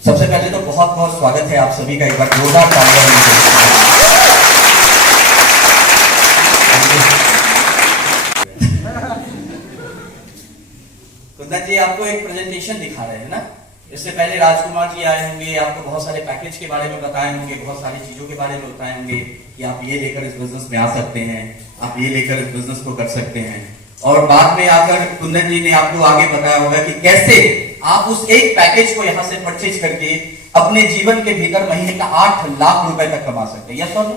सबसे पहले तो बहुत बहुत स्वागत है आप सभी का, एक बार जोरदार तालियां। कुंदन जी आपको एक प्रेजेंटेशन दिखा रहे हैं ना, इससे पहले राजकुमार जी आए होंगे, आपको बहुत सारे पैकेज के बारे में बताए होंगे, बहुत सारी चीजों के बारे में बताए होंगे कि आप ये लेकर इस बिजनेस में आ सकते हैं, आप ये लेकर इस बिजनेस को कर सकते हैं। और बाद में आकर कुंदन जी ने आपको आगे बताया होगा कि कैसे आप उस एक पैकेज को यहां से परचेज करके अपने जीवन के भीतर महीने का 8 लाख रुपए तक कमा सकते हैं। यस और नो?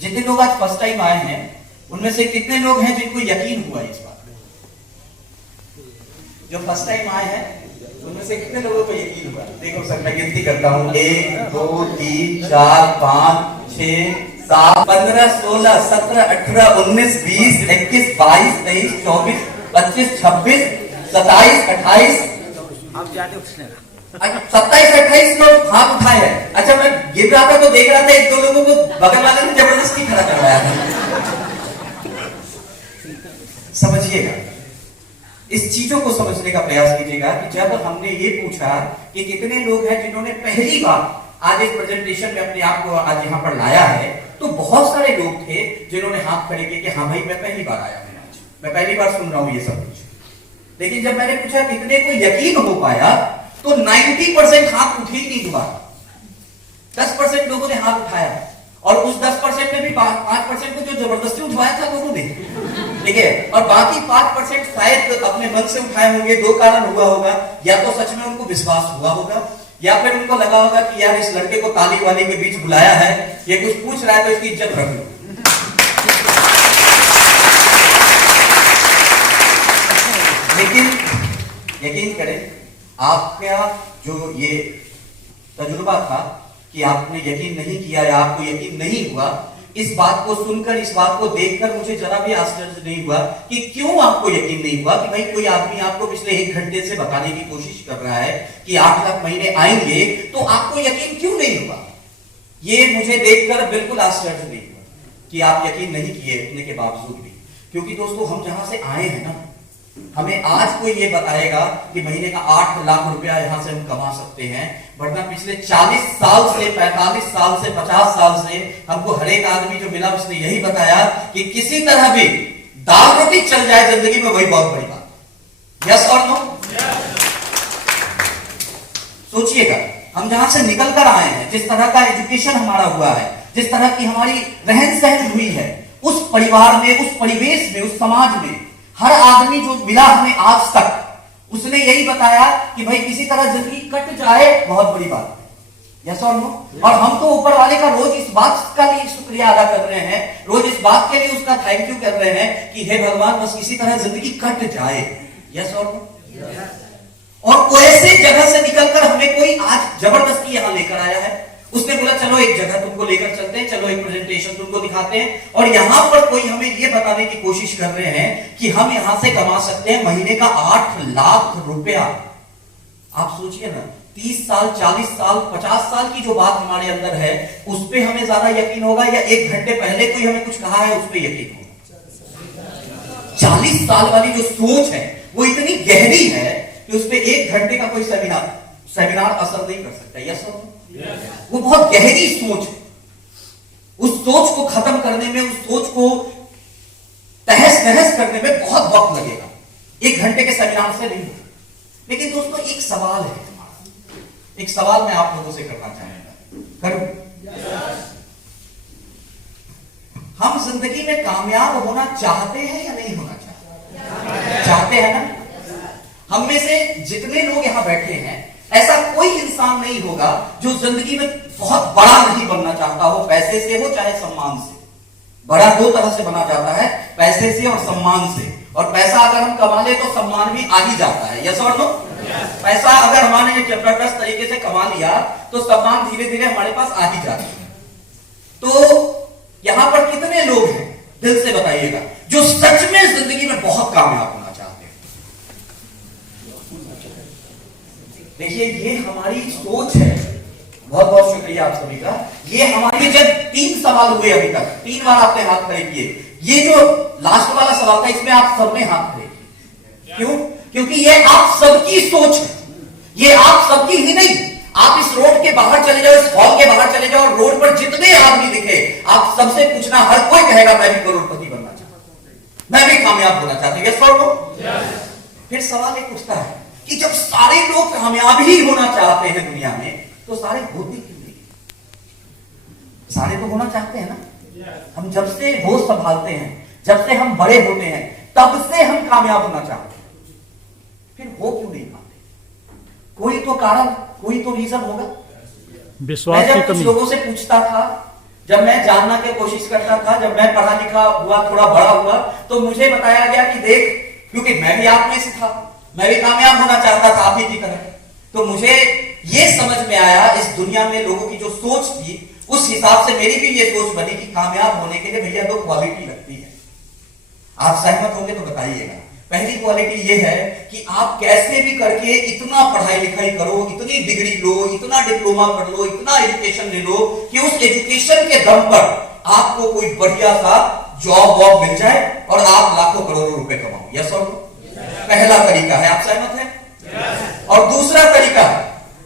जितने लोग आज फर्स्ट टाइम आए हैं उनमें से कितने लोग हैं जिनको यकीन हुआ इस बात पे? जो फर्स्ट टाइम आए हैं उनमें से कितने लोगों को यकीन हुआ? देखो सर, मैं गिनती करता हूं, 1 2 3 4 5 6 7 15 16 17 18 19 20 21 22 23 24 25 26 27 28 आप जाते उसने 27 28 लोग हाथ उठाए हैं। अच्छा, मैं गिर रहा था तो देख रहा था एक दो लोगों को बगल वाले ने जबरदस्ती खड़ा करवाया था। समझिएगा, इस चीजों को समझने का प्रयास कीजिएगा कि जब हमने ये पूछा कि कितने लोग हैं जिन्होंने पहली बार आज इस प्रेजेंटेशन में अपने आप को आज यहाँ पर लाया है, तो बहुत सारे लोग थे जिन्होंने हाथ खड़े किए कि हाँ भाई मैं पहली बार आया हूं, आज मैं पहली बार सुन रहा हूं ये सब कुछ। लेकिन जब मैंने पूछा कितने को यकीन हो पाया तो 90% हाथ उठे ही नहीं दोबारा। 10% लोगों ने हाथ उठाया और उस 10% में भी 5% को जो जबरदस्ती उठवाया था लोगों ने, ठीक है, और बाकी 5% शायद अपने मन से उठाए होंगे। दो कारण हुआ होगा, या तो सच में उनको विश्वास हुआ होगा या फिर उनको लगा होगा कि यार इस लड़के को ताली वाली के बीच बुलाया है, ये कुछ पूछ रहा है तो इसकी इज्जत रख लो। लेकिन यकीन करें, आपका जो ये तजुर्बा था कि आपने यकीन नहीं किया या आपको यकीन नहीं हुआ, इस बात को सुनकर, इस बात को देखकर मुझे जरा भी आश्चर्य नहीं हुआ कि क्यों आपको यकीन नहीं हुआ कि भाई कोई आदमी आपको पिछले 1 घंटे से बताने की कोशिश कर रहा है कि 8 लाख महीने आएंगे, तो आपको यकीन क्यों नहीं हुआ? ये मुझे देखकर बिल्कुल आश्चर्य नहीं हुआ कि आप यकीन नहीं किए उतने के बावजूद भी। क्योंकि दोस्तों, हम जहां से आए हैं ना, हमें आज कोई ये बताएगा कि महीने का 8 लाख रुपया यहां से हम कमा सकते हैं, वरना पिछले 40 साल से 45 साल से 50 साल से हमको हर एक आदमी जो मिला उसने यही बताया कि किसी तरह भी दाल रोटी चल जाए जिंदगी में, वही बहुत बड़ी बात। यस और नो? सोचिएगा, हम जहां से निकल कर आए हैं, जिस तरह का एजुकेशन हमारा हुआ है, जिस तरह की हमारी रहन सहन हुई है, उस परिवार में, उस परिवेश में, उस समाज में हर आदमी जो मिला हमें आज तक, उसने यही बताया कि भाई किसी तरह जिंदगी कट जाए बहुत बड़ी बात है। यस और नो? और हम तो ऊपर वाले का रोज इस बात का लिए शुक्रिया अदा कर रहे हैं, रोज इस बात के लिए उसका थैंक यू कर रहे हैं कि हे भगवान बस किसी तरह जिंदगी कट जाए। यस और नो? और कोई ऐसे जगह से निकलकर हमें कोई आज जबरदस्ती यहां लेकर आया है। उसने बोला चलो एक जगह तुमको लेकर चलते हैं, चलो एक प्रेजेंटेशन तुमको दिखाते हैं, और यहां पर कोई हमें ये बताने की कोशिश कर रहे हैं कि हम यहां से कमा सकते हैं महीने का 8 लाख रुपया। आप सोचिए ना, 30 साल 40 साल 50 साल की जो बात हमारे अंदर है उस पर हमें ज्यादा यकीन होगा, या 1 घंटे पहले कोई हमें कुछ कहा है उस पर यकीन होगा? 40 साल वाली जो सोच है वो इतनी गहरी है कि उस पर 1 घंटे का कोई सेमिनार असर नहीं कर सकता। Yes sir? वो बहुत गहरी सोच है। उस सोच को खत्म करने में, उस सोच को तहस नहस करने में बहुत वक्त लगेगा, 1 घंटे के सेमिनार से नहीं। लेकिन दोस्तों, एक सवाल है हमारा, एक सवाल मैं आप लोगों से करना चाहूंगा, करूं? हम जिंदगी में कामयाब होना चाहते हैं या नहीं होना चाहते? चाहते हैं ना? हम में से जितने लोग यहां बैठे हैं, ऐसा कोई इंसान नहीं होगा जो जिंदगी में बहुत बड़ा नहीं बनना चाहता हो, पैसे से हो चाहे सम्मान से। बड़ा 2 तरह से बना जाता है, पैसे से और सम्मान से। और पैसा अगर हम कमा ले तो सम्मान भी आ ही जाता है। यस और नो? पैसा अगर हमारे जबरदस्त तरीके से कमा लिया तो सम्मान धीरे धीरे हमारे पास आ ही जाता है। तो यहां पर कितने लोग हैं, दिल से बताइएगा, जो सच में जिंदगी में बहुत कामयाब होना चाहते हैं? देखिए, ये हमारी सोच है। बहुत बहुत शुक्रिया आप सभी का। ये हमारे जब 3 सवाल हुए अभी तक, 3 बार आपने हाथ खड़े किए। ये जो लास्ट वाला सवाल था इसमें आप सबने हाथ खड़े किए। क्यों? क्योंकि ये आप सबकी सोच है, ये आप सबकी ही नहीं, आप इस रोड के बाहर चले जाओ, इस हॉल के बाहर चले जाओ, रोड पर जितने आदमी दिखे, आप सबसे पूछना, हर कोई कहेगा मैं भी करोड़पति बनना चाहता हूं, मैं भी कामयाब होना चाहता हूं। यस और नो? फिर सवाल एक उठता है कि जब सारे लोग कामयाब ही होना चाहते हैं दुनिया में, तो सारे होते क्यों नहीं? सारे तो होना चाहते हैं ना। हम जब से होश संभालते हैं, जब से हम बड़े होते हैं, तब से हम कामयाब होना चाहते हैं, फिर हो क्यों नहीं पाते? कोई तो कारण, कोई तो रीजन होगा। विश्वास की मैं जब कुछ कमी। लोगों से पूछता था, जब मैं जानना की कोशिश करता था, जब मैं पढ़ा लिखा हुआ, थोड़ा बड़ा हुआ, तो मुझे बताया गया कि देख, क्योंकि मैं भी आप में से था, मैं भी कामयाब होना चाहता था आप ही की तरह, तो मुझे ये समझ में आया, इस दुनिया में लोगों की जो सोच थी, उस हिसाब से मेरी भी ये सोच बनी कि कामयाब होने के लिए भैया दो क्वालिटी लगती है। आप सहमत होंगे तो बताइएगा। पहली क्वालिटी ये है कि आप कैसे भी करके इतना पढ़ाई लिखाई करो, इतनी डिग्री लो, इतना डिप्लोमा कर लो, इतना एजुकेशन ले लो कि उस एजुकेशन के दम पर आपको कोई बढ़िया सा जॉब वॉब मिल जाए और आप लाखों करोड़ों रुपए कमाओ। यस और नो? पहला तरीका है। आप सहमत हैं? और दूसरा तरीका,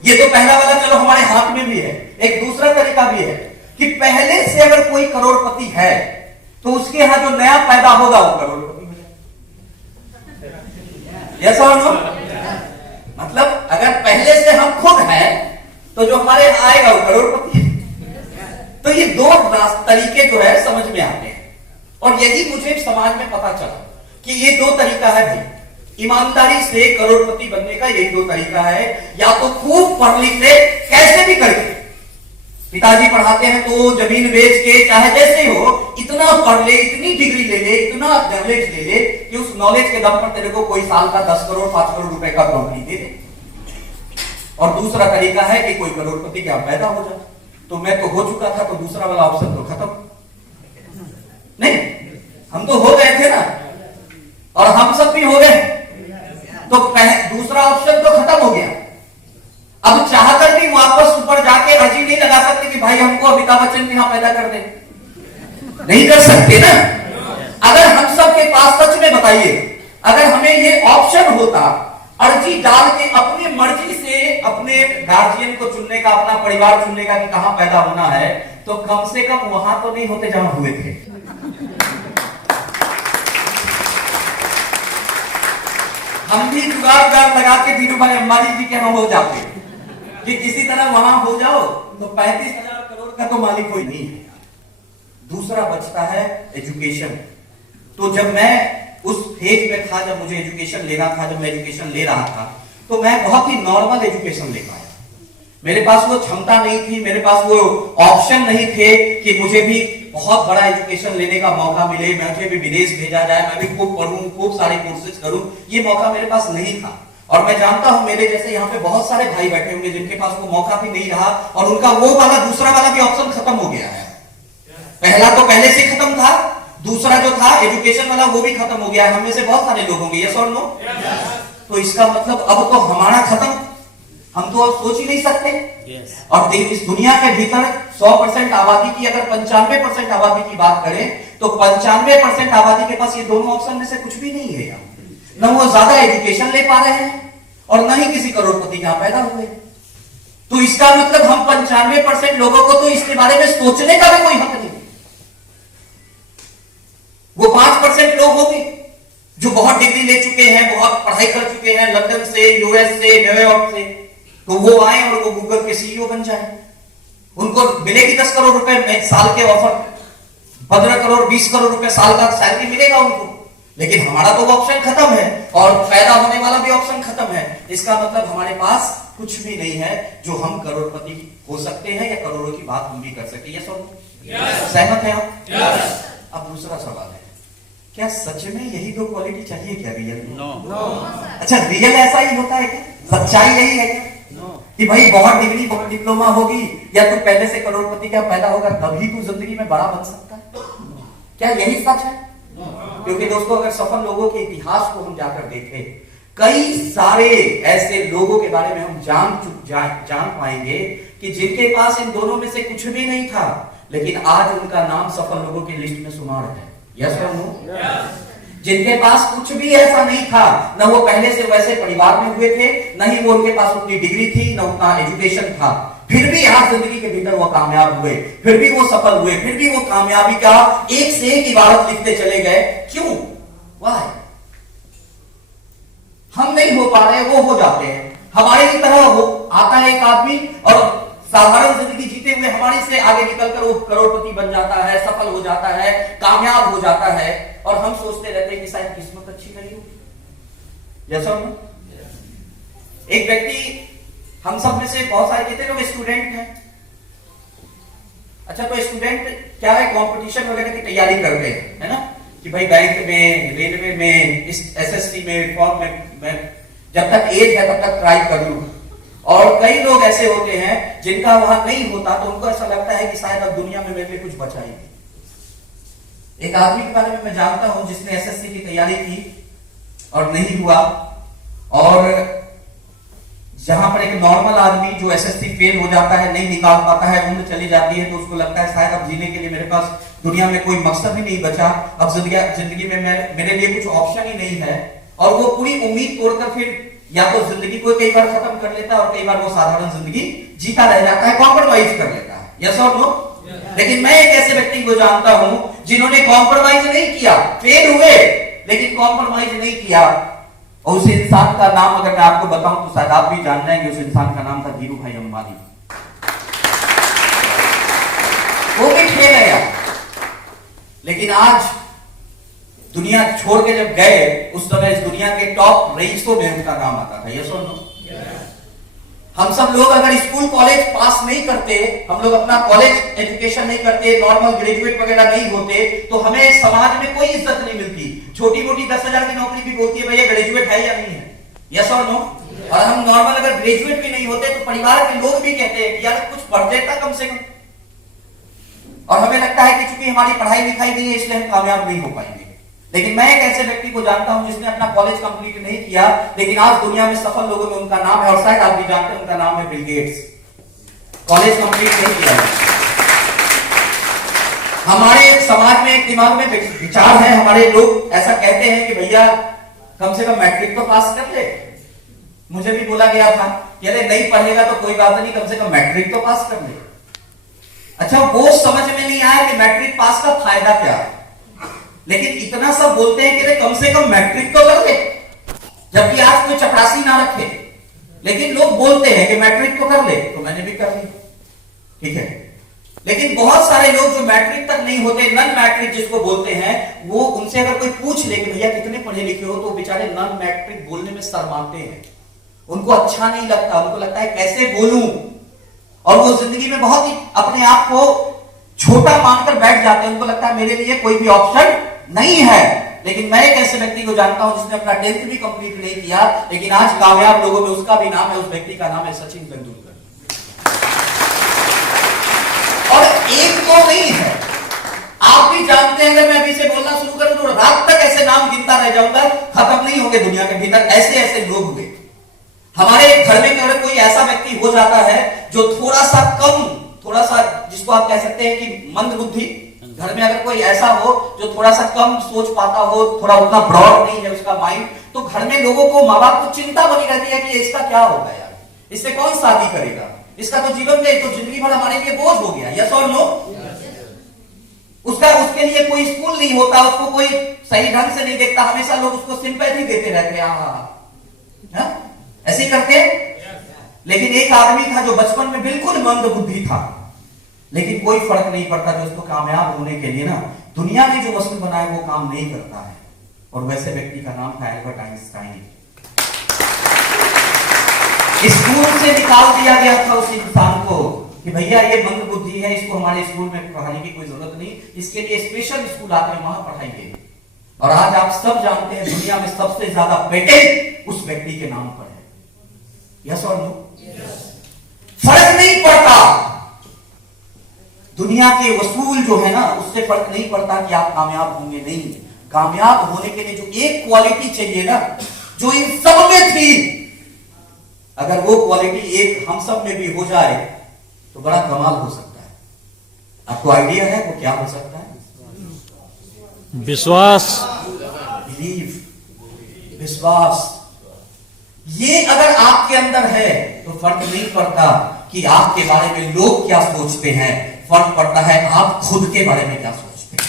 ये तो पहला वाला चलो हमारे हाथ में भी है, एक दूसरा तरीका भी है कि पहले से अगर कोई करोड़पति है तो उसके यहां जो नया पैदा होगा वो करोड़पति हो जाए। यस और नो? मतलब अगर पहले से हम खुद हैं तो जो हमारे यहां आएगा वो करोड़पति है। तो ये दो तरीके जो है समझ में आते हैं, और यही मुझे समाज में पता चला कि ये दो तरीका है भाई, ईमानदारी से करोड़पति बनने का यही दो तरीका है। या तो खूब पढ़ लिख ले, कैसे भी करके, पिताजी पढ़ाते हैं तो जमीन बेच के, चाहे जैसे हो, इतना पढ़ ले, इतनी डिग्री ले ले, इतना नॉलेज ले ले कि उस नॉलेज के दम पर तेरे को कोई साल का 10 करोड़ 5 करोड़ रुपए का नौकरी दे दे। और दूसरा तरीका है कि कोई करोड़पति क्या पैदा हो जाए। तो मैं तो हो चुका था, तो दूसरा वाला ऑप्शन तो खत्म नहीं, हम तो हो गए थे ना, और हम सब भी हो गए, तो दूसरा ऑप्शन तो खत्म हो गया। अब चाहकर भी वापस ऊपर जाके अर्जी नहीं लगा सकते कि भाई हमको अमिताभ बच्चन भी यहां पैदा कर दे, नहीं कर सकते ना। अगर हम सब के पास, सच में बताइए, अगर हमें ये ऑप्शन होता अर्जी डाल के अपनी मर्जी से अपने गार्जियन को चुनने का, अपना परिवार चुनने का कि कहां पैदा होना है, तो कम से कम वहां तो नहीं होते जहां हुए थे। हम भी जुगाड़ लगा के धीरू भाई अंबानी जी के यहां हो जाते कि किसी तरह वहां हो जाओ, तो 35,000 करोड़ का तो मालिक कोई नहीं है। दूसरा बचता है एजुकेशन। तो जब मैं उस फेज में था, जब मुझे एजुकेशन लेना था, जब मैं एजुकेशन ले रहा था, तो मैं बहुत ही नॉर्मल एजुकेशन ले पाया। मेरे पास वो क्षमता नहीं थी, मेरे पास वो ऑप्शन नहीं थे कि मुझे भी बहुत बड़ा एजुकेशन लेने का मौका मिले, मुझे भी विदेश भेजा जाए, मैं भी खूब पढ़ूं, खूब सारे कोर्सेज करूं, ये मौका मेरे पास नहीं था। और मैं जानता हूं मेरे जैसे यहाँ पे बहुत सारे भाई बैठे होंगे जिनके पास वो मौका भी नहीं रहा, और उनका वो वाला दूसरा वाला भी ऑप्शन खत्म हो गया है। पहला तो पहले से खत्म था, दूसरा जो था एजुकेशन वाला वो भी खत्म हो गया। हम में से बहुत सारे लोग होंगे, यस और नो? तो इसका मतलब अब तो हमारा खत्म, हम तो अब सोच ही नहीं सकते। और इस दुनिया के भीतर 100% आबादी की अगर 95% आबादी की बात करें, तो 95% आबादी के पास ये दोनों ऑप्शन में से कुछ भी नहीं है। न वो ज्यादा एजुकेशन ले पा रहे हैं और न ही किसी करोड़पति यहां पैदा हुए। तो इसका मतलब हम 95% लोगों को तो इसके बारे में सोचने का भी कोई हक नहीं। वो 5% लोग होंगे जो बहुत डिग्री ले चुके हैं, बहुत पढ़ाई कर चुके हैं, लंदन से, यूएस से, न्यूयॉर्क से, तो वो आए और वो गूगल के सीईओ बन जाए। उनको मिलेगी 10 करोड़ रुपए साल के ऑफर, 15 करोड़ 20 करोड़ रुपए साल का सैलरी मिलेगा उनको। लेकिन हमारा तो ऑप्शन खत्म है और पैदा होने वाला भी ऑप्शन खत्म है। इसका मतलब हमारे पास कुछ भी नहीं है जो हम करोड़पति हो सकते हैं या करोड़ों की बात हम भी कर सकते हैं। सहमत है आप? अब दूसरा सवाल है, क्या सच में यही दो क्वालिटी चाहिए क्या रियल में? नो। अच्छा, रियल ऐसा ही होता है क्या? सच्चाई यही है क्या? कि भाई बहुत डिग्री बहुत डिप्लोमा होगी या तो पहले से करोड़पति क्या पैदा होगा तभी तू जिंदगी में बड़ा बन सकता है? क्या यही सच है? क्योंकि दोस्तों, अगर सफल लोगों के इतिहास को हम जाकर देखें, कई सारे ऐसे लोगों के बारे में हम जान पाएंगे कि जिनके पास इन दोनों में से कुछ भी नहीं था, लेकिन आज उनका नाम सफल लोगों की लिस्ट में शुमार है। यस और नो? जिनके पास कुछ भी ऐसा नहीं था, न वो पहले से वैसे परिवार में हुए थे, न ही वो उनके पास उतनी डिग्री थी, न उतना एजुकेशन था, फिर भी आज जिंदगी के भीतर वो कामयाब हुए, फिर भी वो सफल हुए, फिर भी वो कामयाबी का एक से एक इबारत लिखते चले गए। क्यों? वाह, हम नहीं हो पा रहे, वो हो जाते हैं। हमारे की तरह हो आता है एक आदमी और साधारण जिंदगी जीते हुए हमारे से आगे निकलकर वो करोड़पति बन जाता है, सफल हो जाता है, कामयाब हो जाता है, और हम सोचते रहते हैं कि शायद किस्मत अच्छी नहीं होगी। जैसा एक व्यक्ति, हम सब में से बहुत सारे कितने लोग स्टूडेंट हैं? अच्छा, तो स्टूडेंट क्या है, कंपटीशन वगैरह की तैयारी करते हैं, है ना, कि भाई बैंक में, रेलवे में, इस एसएससी में, फॉर्म में जब तक एज है तब तक ट्राई कर लूं। और कई लोग ऐसे होते हैं जिनका वहां नहीं होता तो उनको ऐसा लगता है कि शायद अब दुनिया में मेरे लिए कुछ बचा ही नहीं। एक आदमी के बारे में मैं जानता हूं जिसने एसएससी की तैयारी की और नहीं हुआ, और जहां पर एक नॉर्मल आदमी जो एसएससी फेल हो जाता है, नहीं निकाल पाता है, उम्र चली जाती है, तो उसको लगता है शायद अब जीने के लिए मेरे पास दुनिया में कोई मकसद ही नहीं बचा, अब जिंदगी में मेरे लिए कुछ ऑप्शन ही नहीं है, और वो पूरी उम्मीद तोड़कर फिर या तो जिंदगी को कई बार खत्म कर लेता है और कई बार वो साधारण जिंदगी जीता रह जाता है, कॉम्प्रोमाइज कर लेता है। यस और नो? लेकिन मैं एक ऐसे व्यक्ति को जानता हूं जिन्होंने कॉम्प्रोमाइज नहीं किया, फेल हुए लेकिन कॉम्प्रोमाइज नहीं किया, और उस इंसान का नाम अगर मैं आपको बताऊं तो शायद आप भी जान जाएंगे। उस इंसान का नाम था धीरू भाई अंबानी। वो भी फेल है यार, लेकिन आज दुनिया छोड़ के जब गए उस समय इस दुनिया के टॉप रईसों में उनका नाम आता था। यस और नो? हम सब लोग अगर स्कूल कॉलेज पास नहीं करते, हम लोग अपना कॉलेज एजुकेशन नहीं करते, नॉर्मल ग्रेजुएट वगैरह नहीं होते, तो हमें समाज में कोई इज्जत नहीं मिलती। छोटी मोटी 10,000 की नौकरी भी बोलती है भैया ग्रेजुएट है या नहीं है। यस और नो? और हम नॉर्मल अगर ग्रेजुएट भी नहीं होते तो परिवार के लोग भी कहते हैं कि यार कुछ पढ़ देता कम से कम, और हमें लगता है कि चूंकि हमारी पढ़ाई लिखाई नहीं है इसलिए हम कामयाब नहीं हो पाएंगे। लेकिन मैं एक ऐसे व्यक्ति को जानता हूं जिसने अपना कॉलेज कंप्लीट नहीं किया, लेकिन आज दुनिया में सफल लोगों में उनका नाम है, और शायद आप भी जानते हैं उनका नाम है बिल गेट्स। कॉलेज कंप्लीट नहीं किया। हमारे समाज में एक दिमाग में विचार है, हमारे लोग ऐसा कहते हैं कि भैया कम से कम मैट्रिक तो पास कर ले। मुझे भी बोला गया था कि अरे नहीं पढ़ेगा तो कोई बात नहीं, कम से कम मैट्रिक तो पास कर ले। अच्छा, वो समझ में नहीं आया कि मैट्रिक पास का फायदा क्या है, लेकिन इतना सब बोलते हैं कि कम से कम मैट्रिक तो कर ले, जबकि आज कोई चपरासी ना रखे, लेकिन लोग बोलते हैं कि मैट्रिक तो कर ले, तो मैंने भी कर ली, ठीक है। लेकिन बहुत सारे लोग जो मैट्रिक तक नहीं होते, नन मैट्रिक जिसको बोलते हैं, वो उनसे अगर कोई पूछ ले कि भैया कितने पढ़े लिखे हो, तो बेचारे नन मैट्रिक बोलने में शर्माते हैं, उनको अच्छा नहीं लगता, उनको लगता है कैसे बोलूं, और वो जिंदगी में बहुत ही अपने आप को छोटा मानकर बैठ जाते हैं, उनको लगता है मेरे लिए कोई भी ऑप्शन नहीं है। लेकिन मैं एक ऐसे व्यक्ति को जानता हूं जिसने अपना 10th भी कंप्लीट नहीं किया, लेकिन आज कामयाब लोगों में उसका भी नाम है, उस व्यक्ति का नाम है सचिन तेंदुलकर। और एक तो नहीं है, आप भी जानते हैं, अगर मैं अभी से बोलना शुरू करूं तो रात तक ऐसे नाम गिनता रह जाऊंगा, खत्म नहीं होंगे दुनिया के भीतर, ऐसे ऐसे लोग हुए। हमारे घर में अगर कोई ऐसा व्यक्ति हो जाता है जो थोड़ा सा जिसको आप कह सकते हैं कि मंद बुद्धि, घर में अगर कोई ऐसा हो जो थोड़ा सा कम सोच पाता हो, थोड़ा उतना ब्रॉड नहीं है उसका माइंड, तो घर में लोगों को, माँ बाप को चिंता बनी रहती है कि इसका क्या होगा यार, इससे कौन शादी करेगा, इसका तो जीवन में तो जिंदगी भर हमारे लिए बोझ हो गया। यस और नो? उसके लिए कोई स्कूल नहीं होता, उसको कोई सही ढंग से नहीं देखता, हमेशा लोग उसको सिंपैथी देते रहते हैं, ऐसे करते। लेकिन एक आदमी था जो बचपन में बिल्कुल मंद बुद्धि था, लेकिन कोई फर्क नहीं पड़ता, जो उसको कामयाब होने के लिए ना दुनिया में जो वस्तु बनाए वो काम नहीं करता है, और वैसे व्यक्ति का नाम था एल्बर्ट आइंस्टाइन। स्कूल से निकाल दिया गया था उस इंसान को कि भैया ये मंद बुद्धि है, इसको हमारे स्कूल में पढ़ाने की कोई जरूरत नहीं, इसके लिए स्पेशल स्कूल आते हैं, वहां पढ़ाएंगे। और आज आप सब जानते हैं दुनिया में सबसे ज्यादा पेटेंट उस व्यक्ति के नाम पर है। यस और नो? फर्क नहीं पड़ता, दुनिया के वसूल जो है ना, उससे फर्क नहीं पड़ता कि आप कामयाब होंगे नहीं। कामयाब होने के लिए जो एक क्वालिटी चाहिए ना, जो इन सब में थी, अगर वो क्वालिटी एक हम सब में भी हो जाए तो बड़ा कमाल हो सकता है। आपको आइडिया है वो क्या हो सकता है? विश्वास। विश्वास, ये अगर आपके अंदर है तो फर्क नहीं पड़ता कि आपके बारे में लोग क्या सोचते हैं, फर्क पड़ता है आप खुद के बारे में क्या सोचते हैं।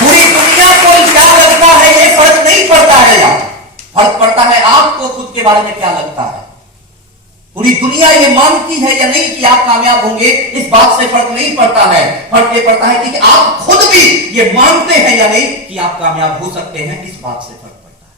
पूरी दुनिया को क्या लगता है ये फर्क नहीं पड़ता है यार, फर्क पड़ता है आपको खुद के बारे में क्या लगता है। पूरी दुनिया ये मानती है या नहीं कि आप कामयाब होंगे, इस बात से फर्क नहीं पड़ता है, फर्क ये पड़ता है कि आप खुद भी ये मानते हैं या नहीं कि आप कामयाब हो सकते हैं, इस बात से फर्क पड़ता है।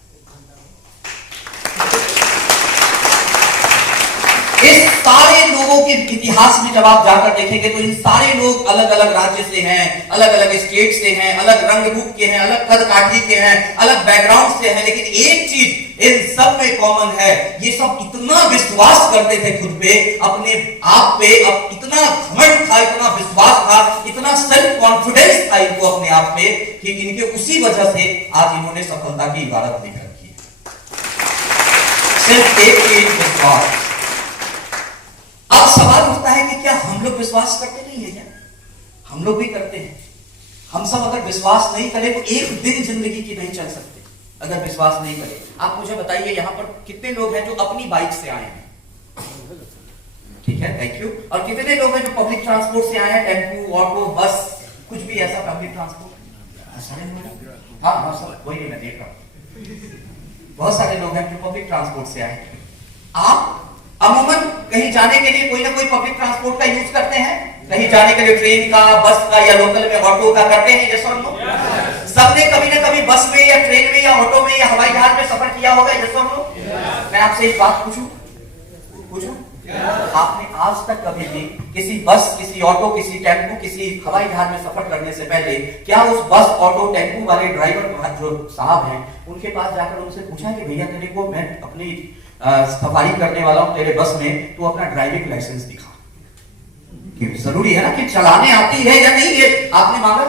इस सारे लोगों के इतिहास में जब आप जाकर देखेंगे तो इन सारे लोग अलग अलग राज्य से हैं, अलग अलग स्टेट से हैं, अलग रंग रूप के हैं, अलग कद काठी के हैं, अलग बैकग्राउंड से हैं, लेकिन एक चीज इन सब में कॉमन है, ये सब इतना विश्वास करते थे खुद पे, अपने आप पे, अब इतना घमंड था, इतना विश्वास था, इतना सेल्फ कॉन्फिडेंस था इनको अपने आप पे कि इनके उसी वजह से आज इन्होंने सफलता की इबारत लिख रखी है, सिर्फ एक चीज विश्वास। अब सवाल उठता है कि क्या हम लोग विश्वास करते नहीं है क्या? हम लोग भी करते हैं। हम सब अगर विश्वास नहीं करें तो एक दिन जिंदगी की नहीं चल सकते अगर विश्वास नहीं करें। आप मुझे बताइए यहां पर कितने लोग हैं जो अपनी बाइक से आए हैं? ठीक है, थैंक यू। और कितने लोग हैं जो पब्लिक ट्रांसपोर्ट से आए हैं, टेम्पू, ऑटो, बस, कुछ भी ऐसा पब्लिक ट्रांसपोर्ट? सारे लोग, हाँ सब, वही मैं देख रहा हूं, बहुत सारे लोग हैं जो पब्लिक ट्रांसपोर्ट से आए। आप अमूमन कहीं जाने के लिए कोई ना कोई पब्लिक ट्रांसपोर्ट का यूज करते हैं, कहीं जाने के लिए ट्रेन का, बस का या लोकल में ऑटो का करते हैं, यस और नो? सबने कभी ना कभी बस में या ट्रेन में या ऑटो में या हवाई जहाज में सफर किया होगा, यस और नो? मैं आपसे एक बात पूछूं? आपने आज तक कभी भी किसी बस, किसी ऑटो, किसी टेम्पू, किसी हवाई जहाज में सफर करने से पहले क्या उस बस, ऑटो, टेम्पू वाले ड्राइवर जो साहब हैं उनके पास जाकर उनसे पूछा कि भैया तेरे को, मैं अपनी सफारी करने वाला हूं तेरे बस में, तो अपना ड्राइविंग लाइसेंस दिखा? क्योंकि जरूरी है ना कि चलाने आती है या नहीं, ये आपने मांगा?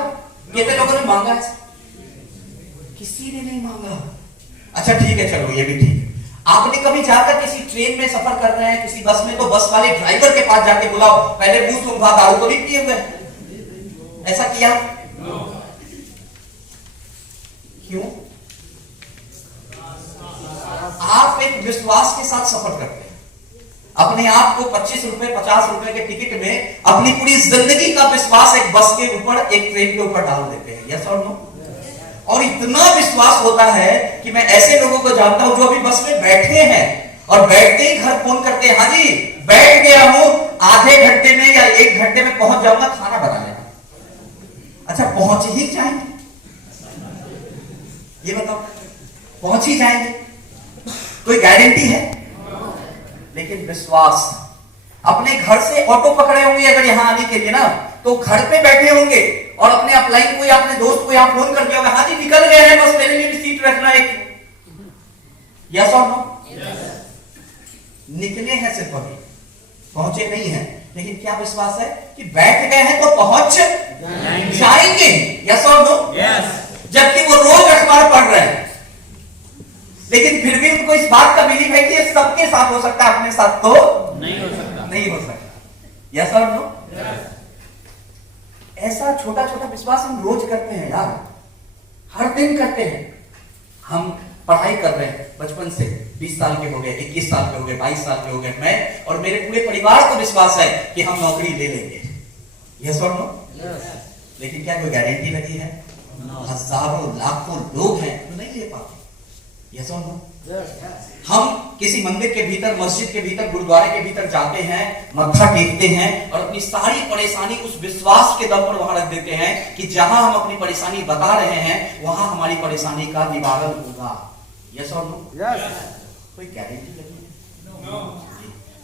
कितने लोगों ने मांगा है? किसी ने नहीं मांगा। अच्छा ठीक है, चलो ये भी ठीक है। आपने कभी जाकर किसी ट्रेन में सफर कर रहे हैं, किसी बस में, तो बस वाले ड्राइवर के पास जाके बुलाओ, पहले पूछ तुम दारू तो नहीं पिए हुए? ऐसा किया? क्यों? आप एक विश्वास के साथ सफर करते हैं, अपने आप को 25 रुपए 50 रुपए के टिकट में अपनी पूरी जिंदगी का विश्वास एक बस के ऊपर, एक ट्रेन के ऊपर डाल देते हैं, यस और नो? और इतना विश्वास होता है कि मैं ऐसे लोगों को जानता हूं जो अभी बस में बैठे हैं और बैठते ही घर फोन करते हैं, हाँ जी बैठ गया हूं, आधे घंटे में या 1 घंटे में पहुंच जाऊंगा खाना बना लेना। अच्छा पहुंच ही जाएंगे? ये बताओ, पहुंच ही जाएंगे? कोई गारंटी है? लेकिन विश्वास, अपने घर से ऑटो पकड़े होंगे अगर यहां आने के लिए ना, तो घर पे बैठे होंगे और अपने अपलाइन को या अपने दोस्त को यहां फोन कर दिया होगा, हाँ जी निकल गए हैं, बस मेरे लिए भी सीट रखना एक, यस और नो? निकले हैं सिर्फ अभी, पहुंचे नहीं हैं, लेकिन क्या विश्वास है कि बैठ गए हैं तो पहुंच जाएंगे, यस और नो? जबकि वो रोज अखबार पढ़ रहे हैं, लेकिन फिर भी उनको इस बात का बिलीव है कि ये सबके साथ हो सकता है, अपने साथ तो नहीं हो सकता, नहीं हो सकता, यस और नो? ऐसा छोटा छोटा विश्वास हम रोज करते हैं यार, हर दिन करते हैं। हम पढ़ाई कर रहे हैं बचपन से, 20 साल के हो गए, 21 साल के हो गए, 22 साल के हो गए, मैं और मेरे पूरे परिवार को विश्वास है कि हम नौकरी ले लेंगे, यस और नो? लेकिन क्या कोई गारंटी लगी है? हजारों लाखों लोग हैं जो नहीं ले पाते, यस और नो? हम किसी मंदिर के भीतर, मस्जिद के भीतर, गुरुद्वारे के भीतर जाते हैं, मत्था टेकते हैं और अपनी सारी परेशानी उस विश्वास के दम पर वहां रख देते हैं कि जहां हम अपनी परेशानी बता रहे हैं वहां हमारी परेशानी का निवारण होगा, यस और नो? कोई गारंटी लगी है?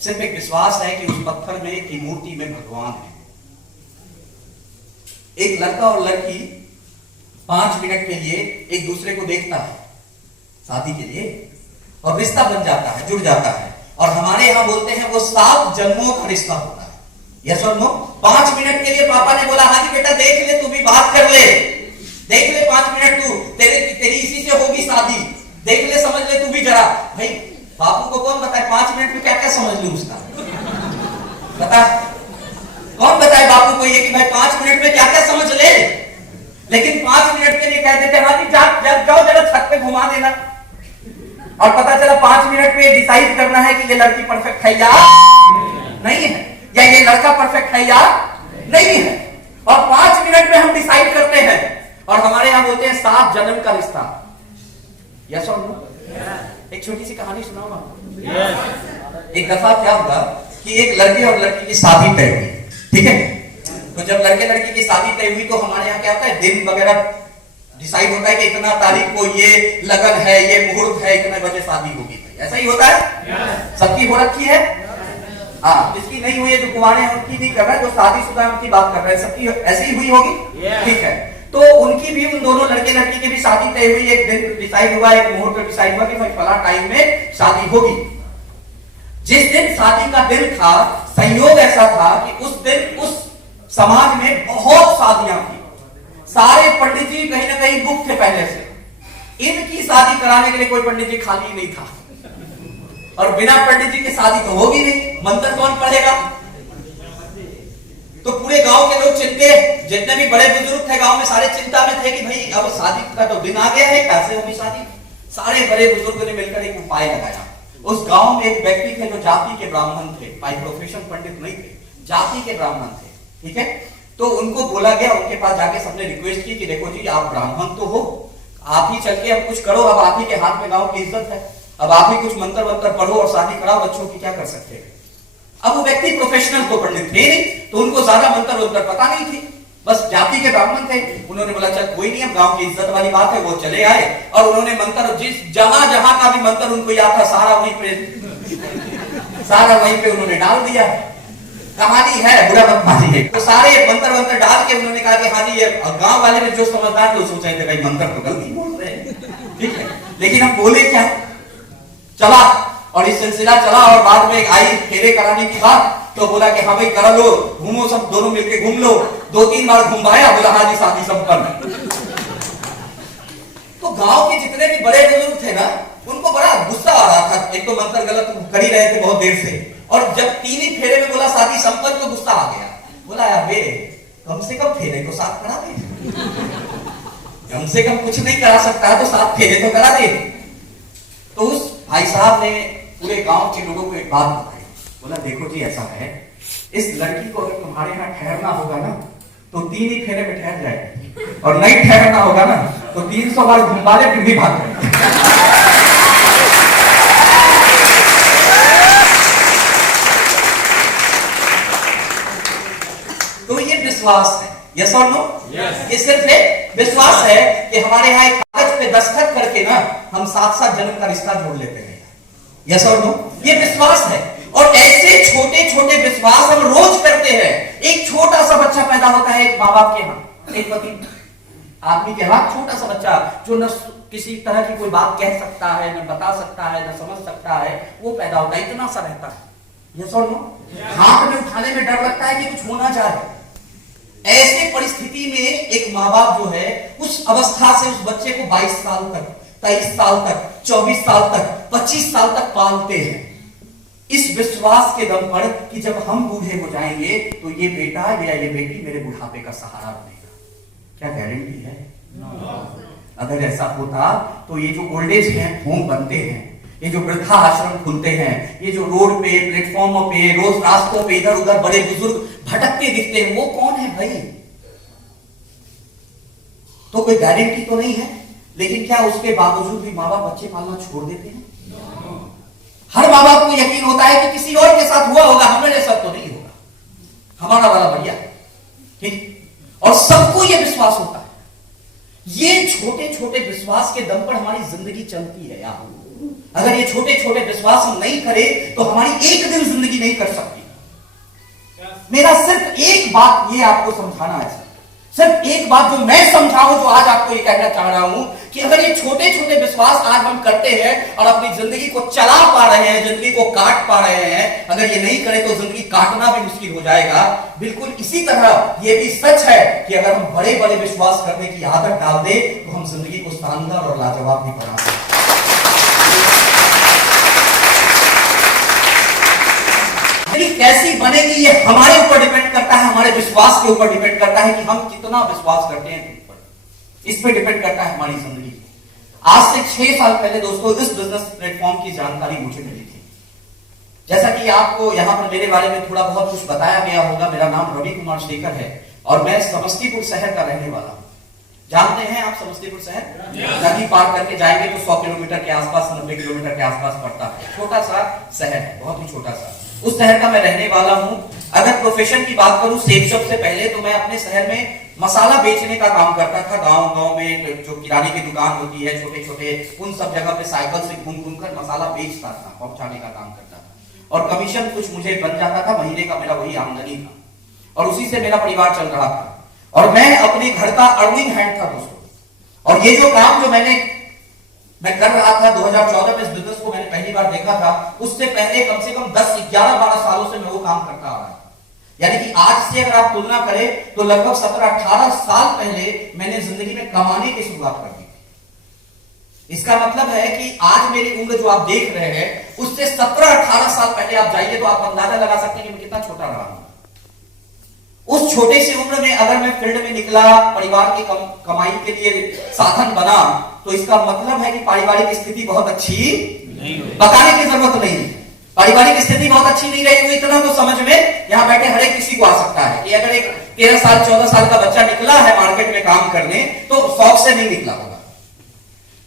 सिर्फ एक विश्वास है कि उस पत्थर में की मूर्ति में भगवान है। एक लड़का और लड़की 5 मिनट के लिए एक दूसरे को देखता है शादी के लिए और रिश्ता बन जाता है, जुड़ जाता है, और हमारे यहां बोलते हैं वो 7 जन्मों का रिश्ता होता है, यस और नो? 5 मिनट के लिए पापा ने बोला हाँ जी बेटा देख ले, तू भी बात कर ले, देख ले 5 मिनट, तू तेरी इसी से होगी शादी, देख ले, समझ ले तू भी जरा। भाई बापू को कौन बताए 5 मिनट में क्या क्या समझ लूं उसका? बता, कौन बताए बापू को ये कि भाई 5 मिनट में क्या क्या समझ ले? लेकिन 5 मिनट के लिए कह देते हाँ जी जा घुमा देना और पता चला 5 मिनट में डिसाइड करना है कि ये लड़की परफेक्ट है या नहीं है, या ये लड़का परफेक्ट है या नहीं है। और 5 मिनट में हम डिसाइड करते हैं। और हमारे यहां बोलते हैं 7 जन्म का रिश्ता। यस और नो? एक छोटी सी कहानी सुनाऊंगा। एक दफा क्या हुआ कि एक लड़के और लड़की की शादी तय हुई, ठीक है। तो जब लड़के लड़की की शादी तय हुई तो हमारे यहाँ क्या होता है, दिन वगैरह डिसाइड होता है कि इतना तारीख को ये लगन है, ये मुहूर्त है, इतने बजे शादी होगी। ऐसा ही होता है। सबकी हो रखी है। हाँ, जिसकी नहीं हुई है, जो कुंवारे हैं उनकी नहीं कर रहा है, जो शादीशुदा है उनकी बात कर रहे हैं। सबकी ऐसी ही हुई होगी, ठीक है। तो उनकी भी, उन दोनों लड़के लड़की की भी शादी तय हुई। एक दिन डिसाइड हुआ, एक मुहूर्त डिसाइड हुआ कि भाई फला टाइम में शादी होगी। जिस दिन शादी का दिन था, संयोग ऐसा था कि उस दिन उस समाज में बहुत शादियां थी। सारे पंडित जी कहीं ना कहीं बुक थे पहले से। इनकी शादी कराने के लिए कोई पंडित जी खाली नहीं था। और बिना पंडित जी की शादी तो होगी नहीं, मंत्र कौन पढ़ेगा। तो पूरे गांव के लोग चिंते, जितने भी बड़े बुजुर्ग थे गांव में, सारे चिंता में थे कि भाई अब शादी का तो दिन आ गया है, कैसे होगी शादी। सारे बड़े बुजुर्गों ने मिलकर एक उपाय लगाया। उस गांव में एक व्यक्ति थे जो जाति के ब्राह्मण थे, बाय प्रोफेशन पंडित नहीं थे, जाति के ब्राह्मण थे, ठीक है। तो उनको बोला गया, उनके पास जाके सबने रिक्वेस्ट की कि देखो जी, आप ब्राह्मण तो हो, आप ही चल के अब कुछ करो, अब आप ही के हाथ में गांव की इज्जत है, अब आप ही कुछ मंत्र वंत्र पढ़ो और शादी कराओ बच्चों की, क्या कर सकते हैं। अब वो व्यक्ति प्रोफेशनल तो पंडित थे नहीं, तो उनको ज्यादा मंत्र वंत्र पता नहीं थी, बस जाति के ब्राह्मण थे। उन्होंने बोला चल कोई नहीं, अब गांव की इज्जत वाली बात है। वो चले आए और उन्होंने मंत्र, जिस जहां जहां का भी मंत्र उनको याद था, सारा वहीं पे उन्होंने डाल दिया। कहानी है, बुरा मत मानिए। तो सारे मंत्र वंत्र डाल के उन्होंने कहा कि हाँ जी, ये गांव वाले में जो समझदार थे सोच रहे थे भाई मंत्र तो गलती बोल रहे हैं, ठीक है, लेकिन हम बोले क्या। चला और इस सिलसिला चला और बाद में आई फेरे कराने की बात, तो बोला कि हाँ भाई करा लो, घूमो, सब दोनों मिलके घूम लो। 2-3 बार घुमाया, बोला हाँ जी शादी संपन्न। तो गांव के जितने भी बड़े बुजुर्ग थे ना, उनको बड़ा गुस्सा आ रहा था। एक तो मंत्र गलत कर ही रहे थे बहुत देर से, और जब 3 ही फेरे में बोला शादी संपन्न तो गुस्सा आ गया। बोला यार बे, कम से कम फेरे तो 7 करा दे, कम से कम कुछ नहीं करा सकता तो 7 फेरे तो करा दे। तो उस भाई साहब ने पूरे गांव के लोगों को एक बात बताई। बोला देखो जी, ऐसा है, इस लड़की को अगर तुम्हारे यहाँ ठहरना होगा ना तो 3 ही फेरे में ठहर जाएगी, और नहीं ठहरना होगा ना तो 300 बार घुमा ले फिर भी भाग जाए। तो ये विश्वास है, यस और नो? ये सिर्फ एक विश्वास है कि हमारे यहाँ एक कागज पे दस्तखत करके ना हम 7-7 जन्म का रिश्ता जोड़ लेते हैं, यस और नो? ये विश्वास है। और ऐसे छोटे छोटे विश्वास हम रोज करते हैं। एक छोटा सा बच्चा पैदा होता है एक माँ बाप के यहाँ, एक पति आदमी के यहाँ, छोटा सा बच्चा जो न किसी तरह की कोई बात कह सकता है, न बता सकता है, न समझ सकता है, वो पैदा होता है, इतना सा रहता है, यस और नो? हाथ में उठाने में डर लगता है कि कुछ होना चाहे। ऐसे परिस्थिति में एक माँ बाप जो है, उस अवस्था से उस बच्चे को 22 साल तक, 23 साल तक, 24 साल तक, 25 साल तक पालते हैं, इस विश्वास के दम पर कि जब हम बूढ़े हो जाएंगे तो ये बेटा या ये बेटी मेरे बुढ़ापे का सहारा बनेगा। क्या गारंटी है? अगर ऐसा होता तो ये जो ओल्ड एज होम बनते हैं, ये जो वृद्धा आश्रम खुलते हैं, ये जो रोड पे, प्लेटफॉर्म पे, रोज रास्तों पे इधर उधर बड़े बुजुर्ग भटकते दिखते हैं, वो कौन है भाई? तो कोई गारंटी तो नहीं है। लेकिन क्या उसके बावजूद भी माँ बाप बच्चे पालना छोड़ देते हैं? हर माँ बाप को यकीन होता है कि किसी और के साथ हुआ होगा, हमारे साथ तो नहीं होगा, हमारा वाला भैया, ठीक। और सबको यह विश्वास होता है। ये छोटे छोटे विश्वास के दम पर हमारी जिंदगी चलती है यार। अगर ये छोटे छोटे विश्वास हम नहीं करें तो हमारी एक दिन जिंदगी नहीं कर सकती। मेरा सिर्फ एक बात ये आपको समझाना है, सिर्फ एक बात जो मैं समझाऊं, जो आज आपको ये कहना चाह रहा हूं कि अगर ये छोटे छोटे विश्वास आज हम करते हैं और अपनी जिंदगी को चला पा रहे हैं, जिंदगी को काट पा रहे हैं, अगर ये नहीं करें तो जिंदगी काटना भी मुश्किल हो जाएगा। बिल्कुल इसी तरह ये भी सच है कि अगर हम बड़े बड़े विश्वास करने की आदत डाल दें तो हम जिंदगी को शानदार और लाजवाब भी बना सकते हैं। कैसी बनेगी ये हमारे ऊपर डिपेंड करता है, हमारे विश्वास के ऊपर डिपेंड करता है कि हम कितना विश्वास करते हैं। इस पर डिपेंड करता है हमारी जिंदगी। आज से 6 साल पहले दोस्तों इस बिजनेस प्लेटफॉर्म की जानकारी मुझे मिली थी। जैसा कि आपको यहां पर मेरे बारे में थोड़ा बहुत कुछ बताया गया होगा, मेरा नाम रवि कुमार शेखर है और मैं समस्तीपुर शहर का रहने वाला हूं। जानते हैं आप समस्तीपुर शहर? नदी पार करके जाएंगे तो 100 किलोमीटर के आसपास, 90 किलोमीटर के आसपास पड़ता है। छोटा सा शहर है, बहुत ही छोटा सा। उस शहर का मैं रहने वाला हूं। अगर प्रोफेशन की बात करूं सेफ शॉप से पहले, तो मैं अपने शहर में मसाला बेचने का काम करता था। गांव में जो किराने की दुकान होती है छोटे छोटे, उन सब जगह पे साइकिल से घूम घूम कर मसाला बेचता था, पहुंचाने का काम करता था और कमीशन कुछ मुझे बन जाता था, महीने का मेरा वही आमदनी था और उसी से मेरा परिवार चल रहा था और मैं अपने घर का अर्निंग हैंड था दोस्तों। और ये जो काम जो मैं कर रहा था 2014 में, इस बिजनेस को मैंने पहली बार देखा था। उससे पहले कम से कम 10, 11, 12 सालों से मैं वो काम करता आ रहा था। यानी कि आज से अगर आप तुलना करें तो लगभग 17, 18 साल पहले मैंने जिंदगी में कमाने की शुरुआत कर दी थी। इसका मतलब है कि आज मेरी उम्र जो आप देख रहे हैं उससे 17, 18 साल पहले आप जाइए तो आप अंदाजा लगा सकते हैं कि मैं कितना छोटा रहा हूं। उस छोटे सी उम्र में अगर मैं फील्ड में निकला, परिवार की कमाई के लिए साधन बना, तो इसका मतलब है कि पारिवारिक स्थिति बहुत अच्छी नहीं, बताने की जरूरत नहीं। पारिवारिक स्थिति बहुत अच्छी नहीं रही, इतना तो समझ में यहां बैठे हर एक किसी को आ सकता है कि अगर एक 13 साल 14 साल का बच्चा निकला है मार्केट में काम करने तो शौक से नहीं निकला होगा।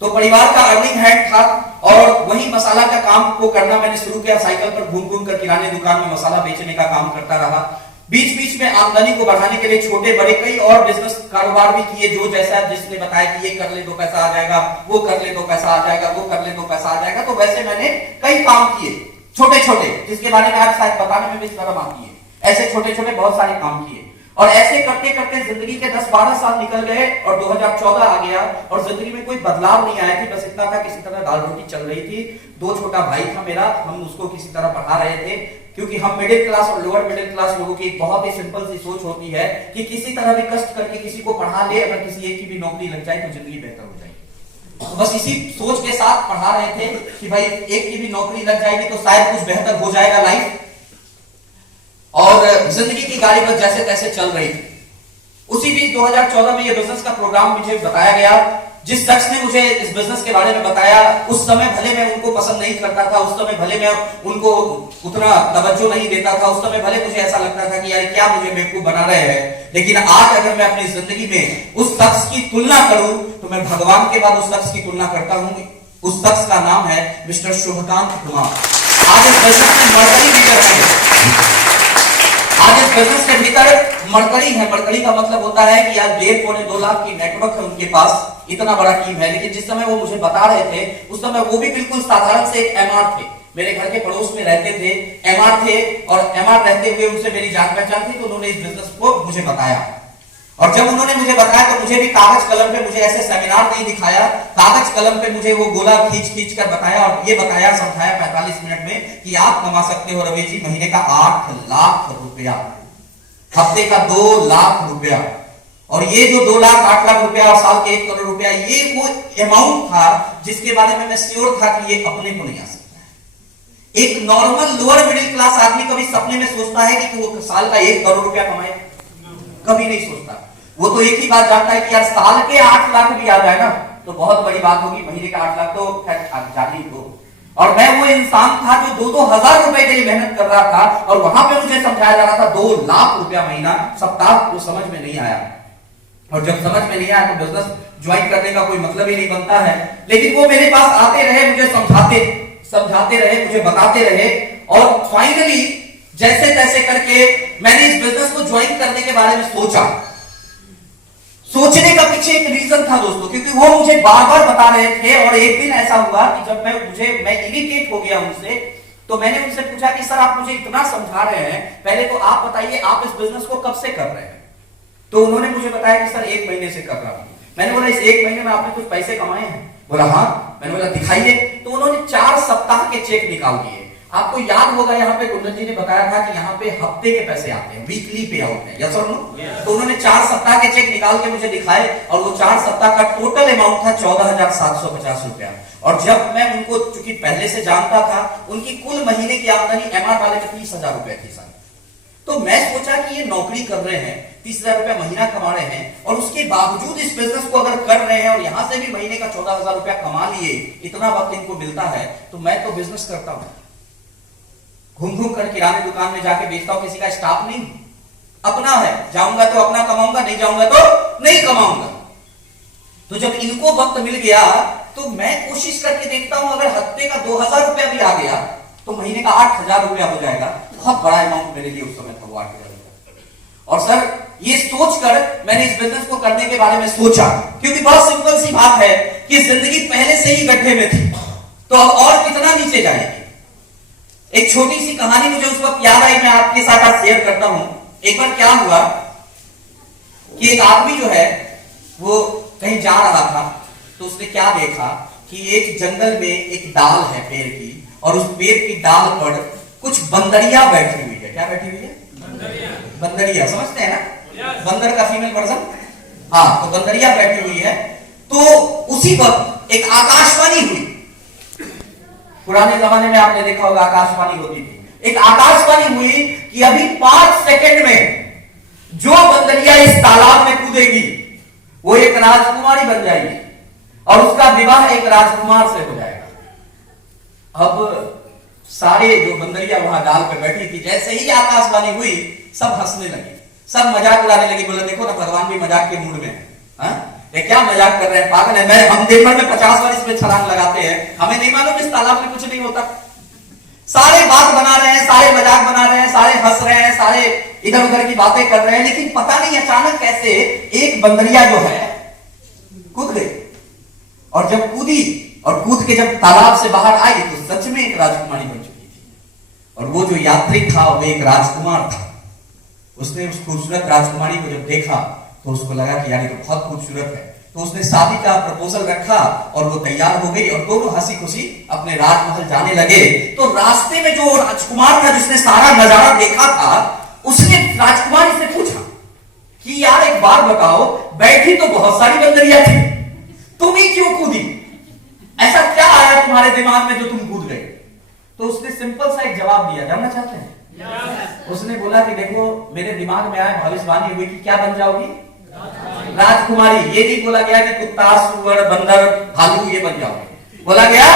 तो परिवार का अर्निंग हैंड था और वही मसाला का काम को करना मैंने शुरू किया। साइकिल पर घूम घूम कर किराने दुकान में मसाला बेचने का काम करता रहा। बीच बीच में आमदनी को बढ़ाने के लिए छोटे बड़े कई और बिजनेस कारोबार भी किए, जो जैसा जिसने बताया कि ये कर ले तो पैसा आ जाएगा, वो कर ले तो पैसा आ जाएगा, वो कर ले तो पैसा आ जाएगा। तो वैसे मैंने कई काम किए छोटे छोटे, जिसके बारे में आज शायद बताने में भी शर्म आती है। ऐसे छोटे छोटे बहुत सारे काम किए और ऐसे करते करते जिंदगी के 10-12 साल निकल गए और 2014 आ गया और जिंदगी में कोई बदलाव नहीं आया थी। बस इतना था, किसी तरह दाल रोटी चल रही थी। 2 छोटा भाई था मेरा, हम उसको किसी तरह पढ़ा रहे थे, क्योंकि हम मिडिल क्लास और लोअर मिडिल क्लास लोगों की एक बहुत ही सिंपल सी सोच होती है कि किसी तरह भी कष्ट करके किसी को पढ़ा ले, अगर किसी एक की भी नौकरी लग जाए तो जिंदगी बेहतर हो जाएगी। तो बस इसी सोच के साथ पढ़ा रहे थे कि भाई एक की भी नौकरी लग जाएगी तो शायद कुछ बेहतर हो जाएगा लाइफ। और जिंदगी की गाड़ी बस जैसे तैसे चल रही थी। उसी बीच 2014 में ये बिजनेस का प्रोग्राम मुझे बताया गया। जिस शख्स ने मुझे इस बिजनेस के बारे में बताया, उस समय भले मैं उनको पसंद नहीं करता था, उस समय भले मैं उनको उतना तवज्जो नहीं देता था, उस समय भले मुझे ऐसा लगता था कि यार क्या मुझे बेवकूफ बना रहे हैं, लेकिन आज अगर मैं अपनी जिंदगी में उस शख्स की तुलना करूं तो मैं भगवान के बाद उस शख्स की तुलना करता हूं। उस शख्स का नाम है मिस्टर शुभकांत कुमार। आज इस बिजनेस में मरकरी लीडर है। आज इस बिजनेस के भीतर मरकरी है। मरकरी का मतलब होता है कि आज 1.5-2 लाख की नेटवर्क है उनके पास, इतना बड़ा टीम है। लेकिन जिस समय वो मुझे बता रहे थे उस समय वो भी बिल्कुल साधारण से एक एमआर थे, मेरे घर के पड़ोस में रहते थे, एमआर थे और एमआर रहते हुए उनसे मेरी जान पहचान थी। तो उन्होंने इस बिजनेस को मुझे बताया और जब उन्होंने मुझे बताया तो मुझे भी कागज कलम पे, मुझे ऐसे सेमिनार नहीं दिखाया, कागज कलम पे मुझे वो गोला खींच कर बताया और ये बताया, समझाया 45 मिनट में कि आप कमा सकते हो रवि जी महीने का 8 लाख रुपया, हफ्ते का 2 लाख रुपया। और ये जो 2 लाख 8 लाख रुपया और साल के 1 करोड़ रुपया, ये वो अमाउंट था जिसके बारे में मैं श्योर था कि ये अपने को नहीं आ सकता है। एक नॉर्मल लोअर मिडिल क्लास आदमी कभी सपने में सोचता है कि वो साल का 1 करोड़ रुपया कमाए? कभी नहीं सोचता। वो तो एक ही बात जानता है कि यार साल के 8 लाख भी आ जाए ना तो बहुत बड़ी बात होगी, महीने का 8 लाख तो जानी हो। और मैं वो इंसान था जो 2-2 हजार रुपए के लिए मेहनत कर रहा था और वहां पे मुझे समझाया जा रहा था 2 लाख रुपया महीना सप्ताह, वो समझ में नहीं आया। और जब समझ में नहीं आया तो बिजनेस ज्वाइन करने का कोई मतलब ही नहीं बनता है। लेकिन वो मेरे पास आते रहे, मुझे समझाते रहे, मुझे बताते रहे और फाइनली जैसे तैसे करके मैंने इस बिजनेस को ज्वाइन करने के बारे में सोचा। सोचने का पीछे एक रीजन था दोस्तों, क्योंकि वो मुझे बार बार बता रहे थे और एक दिन ऐसा हुआ कि जब मैं इरिटेट हो गया उनसे, तो मैंने उनसे पूछा कि सर आप मुझे इतना समझा रहे हैं, पहले तो आप बताइए आप इस बिजनेस को कब से कर रहे हैं? तो उन्होंने मुझे बताया कि सर 1 महीने से कर रहा हूं। मैंने बोला इस 1 महीने में आपने कुछ पैसे कमाए हैं? बोला हाँ। मैंने बोला दिखाइए। तो उन्होंने 4 सप्ताह के चेक निकाल दिए। आपको याद होगा यहाँ पे कुंदन जी ने बताया था कि यहाँ पे हफ्ते के पैसे आते हैं, वीकली पे आउट है, यस और नो? तो उन्होंने 4 सप्ताह के चेक निकाल के मुझे दिखाए और वो 4 सप्ताह का टोटल अमाउंट था 14,750 रुपया। और जब मैं उनको चूंकि पहले से जानता था, उनकी कुल महीने की आमदनी एमआर वाले में 30,000 रुपए थी सर। तो मैं सोचा कि ये नौकरी कर रहे हैं, 30,000 रुपया महीना कमा रहे हैं, और उसके बावजूद इस बिजनेस को अगर कर रहे हैं और यहां से भी महीने का 14,000 रुपया कमा लिए, इतना वक्त इनको मिलता है, तो मैं तो बिजनेस करता हूं, घूम घूम कर किराने दुकान में जाके बेचता हूं, किसी का स्टाफ नहीं, अपना है, जाऊंगा तो अपना कमाऊंगा, नहीं जाऊंगा तो नहीं कमाऊंगा। तो जब इनको वक्त मिल गया तो मैं कोशिश करके देखता हूं, अगर हफ्ते का 2,000 रुपया भी आ गया तो महीने का 8,000 रुपया हो जाएगा। बहुत बड़ा अमाउंट मेरे लिए उस समय था, 8,000 रुपया। और सर ये सोचकर मैंने इस बिजनेस को करने के बारे में सोचा, क्योंकि बहुत सिंपल सी बात है कि जिंदगी पहले से ही गड्ढे में थी, तो अब और कितना नीचे जाएगी। एक छोटी सी कहानी मुझे उस वक्त याद आई, मैं आपके साथ आज शेयर करता हूं। एक बार क्या हुआ कि एक आदमी जो है वो कहीं जा रहा था, तो उसने क्या देखा कि एक जंगल में एक डाल है पेड़ की, और उस पेड़ की डाल पर कुछ बंदरिया बैठी हुई है। क्या बैठी हुई है? बंदरिया, समझते हैं ना, बंदर का फीमेल वर्जन। हाँ, तो बंदरिया बैठी हुई है। तो उसी वक्त एक आकाशवाणी हुई। पुराने जमाने में आपने देखा होगा आकाशवाणी होती थी। एक आकाशवाणी हुई कि अभी 5 सेकंड में जो बंदरिया इस तालाब में कूदेगी वो एक राजकुमारी बन जाएगी, और उसका विवाह एक राजकुमार से हो जाएगा। अब सारे जो बंदरिया वहां डाल पे बैठी थी, जैसे ही आकाशवाणी हुई सब हंसने लगी, सब मजाक उड़ाने लगी। बोला देखो ना, भगवान भी मजाक के मूड में है। ये क्या मजाक कर रहे हैं, पागल है। मैं हम दिन भर में 50 बार इसमें छलांग लगाते हैं, हमें नहीं मालूम इस तालाब में कुछ नहीं होता। सारे बात बना रहे हैं, सारे मजाक बना रहे हैं, सारे हंस रहे हैं, सारे इधर उधर की बातें कर रहे हैं, लेकिन पता नहीं अचानक कैसे एक बंदरिया जो है कूद गई। और जब कूदी और कूद के जब तालाब से बाहर आई तो सच में एक राजकुमारी बन चुकी थी। और वो जो यात्री था वो एक राजकुमार था। उसने उस खूबसूरत राजकुमारी को जब देखा तो उसको लगा कि यार ये तो बहुत खूबसूरत है। तो उसने शादी का प्रपोजल रखा और वो तैयार हो गई, और दोनों हंसी खुशी अपने राजमहल जाने लगे। तो रास्ते में जो राजकुमार था जिसने सारा नजारा देखा था, उसने राजकुमारी से पूछा कि यार एक बात बताओ, बैठी तो बहुत सारी बंदरिया थी, तुम ही क्यों कूदी? ऐसा क्या आया तुम्हारे दिमाग में जो तुम कूद गए? तो उसने सिंपल सा एक जवाब दिया, जानना चाहते हैं? उसने बोला कि देखो मेरे दिमाग में आया, भविष्यवाणी हुई कि क्या बन जाओगी? राजकुमारी। ये नहीं बोला गया कि कुत्ता, सुअर, बंदर, भालू ये बन जाओगे, बोला गया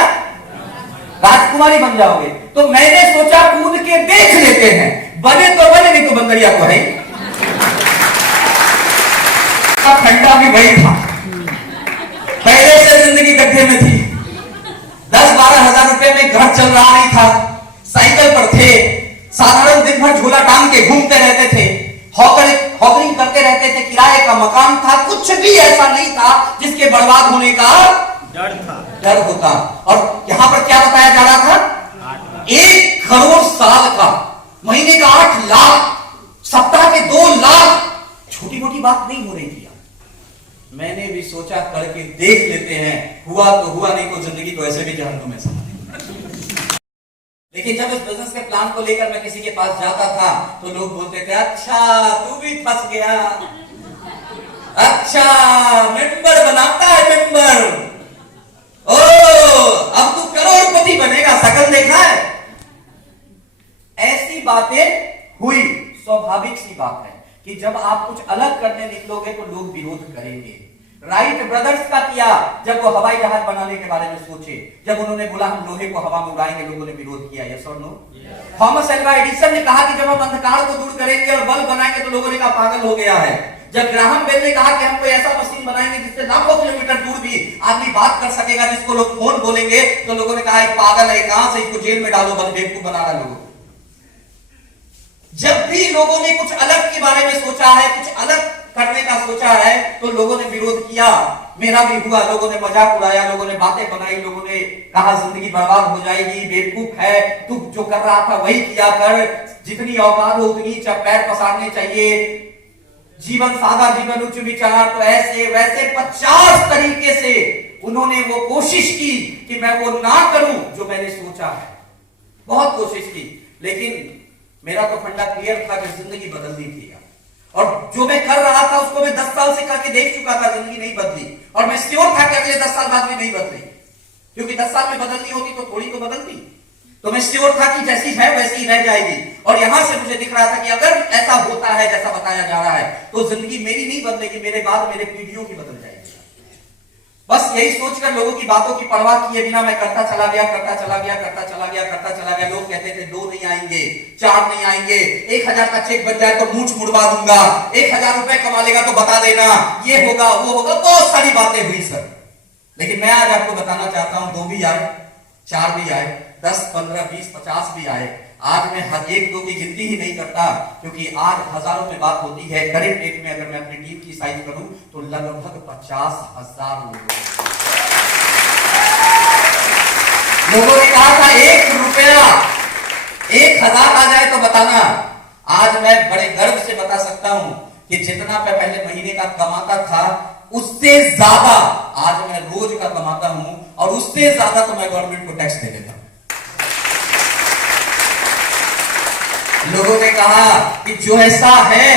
राजकुमारी बन जाओगे। तो मैंने सोचा कूद के देख लेते हैं, बने तो बने, नहीं तो बंदरिया तो है। खंडा भी वही था, पहले से जिंदगी गड्ढे में थी। 10-12 हजार रुपए में घर चल रहा नहीं था, साइकिल पर थे, साधारण दिन भर झोला टांग के घूमते रहते थे, हॉकरिंग करते रहते थे, किराए का मकान था, कुछ भी ऐसा नहीं था जिसके बर्बाद होने का डर होता। और यहां पर क्या बताया जा रहा था? 1 करोड़ साल का, महीने का 8 लाख, सप्ताह के 2 लाख, छोटी मोटी बात नहीं हो रही थी। मैंने भी सोचा करके देख लेते हैं, हुआ तो हुआ, नहीं तो जिंदगी तो ऐसे भी जहन्नुम में समा। लेकिन जब इस बिजनेस के प्लान को लेकर मैं किसी के पास जाता था तो लोग बोलते थे, अच्छा तू भी फंस गया, अच्छा मेंबर बनाता है मेंबर, ओ अब तू करोड़पति बनेगा, शकल देखा है। ऐसी बातें हुई। स्वाभाविक सी बात है कि जब आप कुछ अलग करने निकलोगे तो लोग विरोध करेंगे। राइट ब्रदर्स का किया, जब वो हवाई जहाज बनाने के बारे में सोचे, जब उन्होंने बोला हम लोहे को हवा में उड़ाएंगे, लोगों ने विरोध किया, यस और नो? थॉमस एल्वा एडिसन ने कहा कि जब हम अंधकार को दूर करेंगे और बल्ब बनाएंगे तो लोगों ने कहा पागल हो गया है। जब ग्राहम बेल ने कहा कि हम कोई ऐसा मशीन बनाएंगे जिससे लाखों किलोमीटर दूर भी आदमी बात कर सकेगा, जिसको लोग फोन बोलेंगे, तो लोगों ने कहा पागल है, कहां से इसको जेल में डालो, बस बेवकूफ बना रहा लोगों। जब भी लोगों ने कुछ अलग के बारे में सोचा है, कुछ अलग करने का सोचा है, तो लोगों ने विरोध किया। मेरा भी हुआ, लोगों ने मजाक उड़ाया, लोगों ने बातें बनाई, लोगों ने कहा जिंदगी बर्बाद हो जाएगी, बेवकूफ है तू, जो कर रहा था वही किया कर, जितनी औकात हो उतनी पैर पसारने चाहिए, जीवन सादा, जीवन उच्च विचार, तो ऐसे वैसे 50 तरीके से उन्होंने वो कोशिश की कि मैं वो ना करूं जो मैंने सोचा है। बहुत कोशिश की, लेकिन मेरा तो फंडा क्लियर था कि जिंदगी बदलनी थी, और जो मैं कर रहा था उसको मैं 10 साल से करके देख चुका था, जिंदगी नहीं बदली, और मैं श्योर था कि अगले 10 साल बाद भी नहीं बदली, क्योंकि 10 साल में बदलनी होती तो थोड़ी तो बदलती। तो मैं श्योर था कि जैसी है वैसी ही रह जाएगी। और यहां से मुझे दिख रहा था कि अगर ऐसा होता है जैसा बताया जा रहा है तो जिंदगी मेरी नहीं बदलेगी, मेरे बाद मेरे पीढ़ियों की बदल जाएगी। बस यही सोचकर लोगों की बातों की परवाह किए बिना मैं करता चला गया। लोग कहते थे 2 नहीं आएंगे, 4 नहीं आएंगे, 1000 का चेक बन जाए तो मूंछ मुड़वा दूंगा, 1000 रुपए कमा लेगा तो बता देना, ये होगा वो होगा, बहुत सारी बातें हुई सर। लेकिन मैं आज आपको बताना चाहता हूं 2 भी आए, 4 भी आए, 10, 15, 20, 50 भी आए। आज मैं 1-2 की गिनती ही नहीं करता, क्योंकि आज हजारों में बात होती है। करीब डेट में अगर मैं अपनी टीम की साइज करूं तो लगभग 50,000 लोगों ने कहा था 1 रुपया 1000 आ जाए तो बताना। आज मैं बड़े गर्व से बता सकता हूं कि जितना मैं पहले महीने का कमाता था उससे ज्यादा आज मैं रोज का कमाता हूं, और उससे ज्यादा तो मैं गवर्नमेंट को टैक्स दे देता हूं। लोगों ने कहा कि जो ऐसा है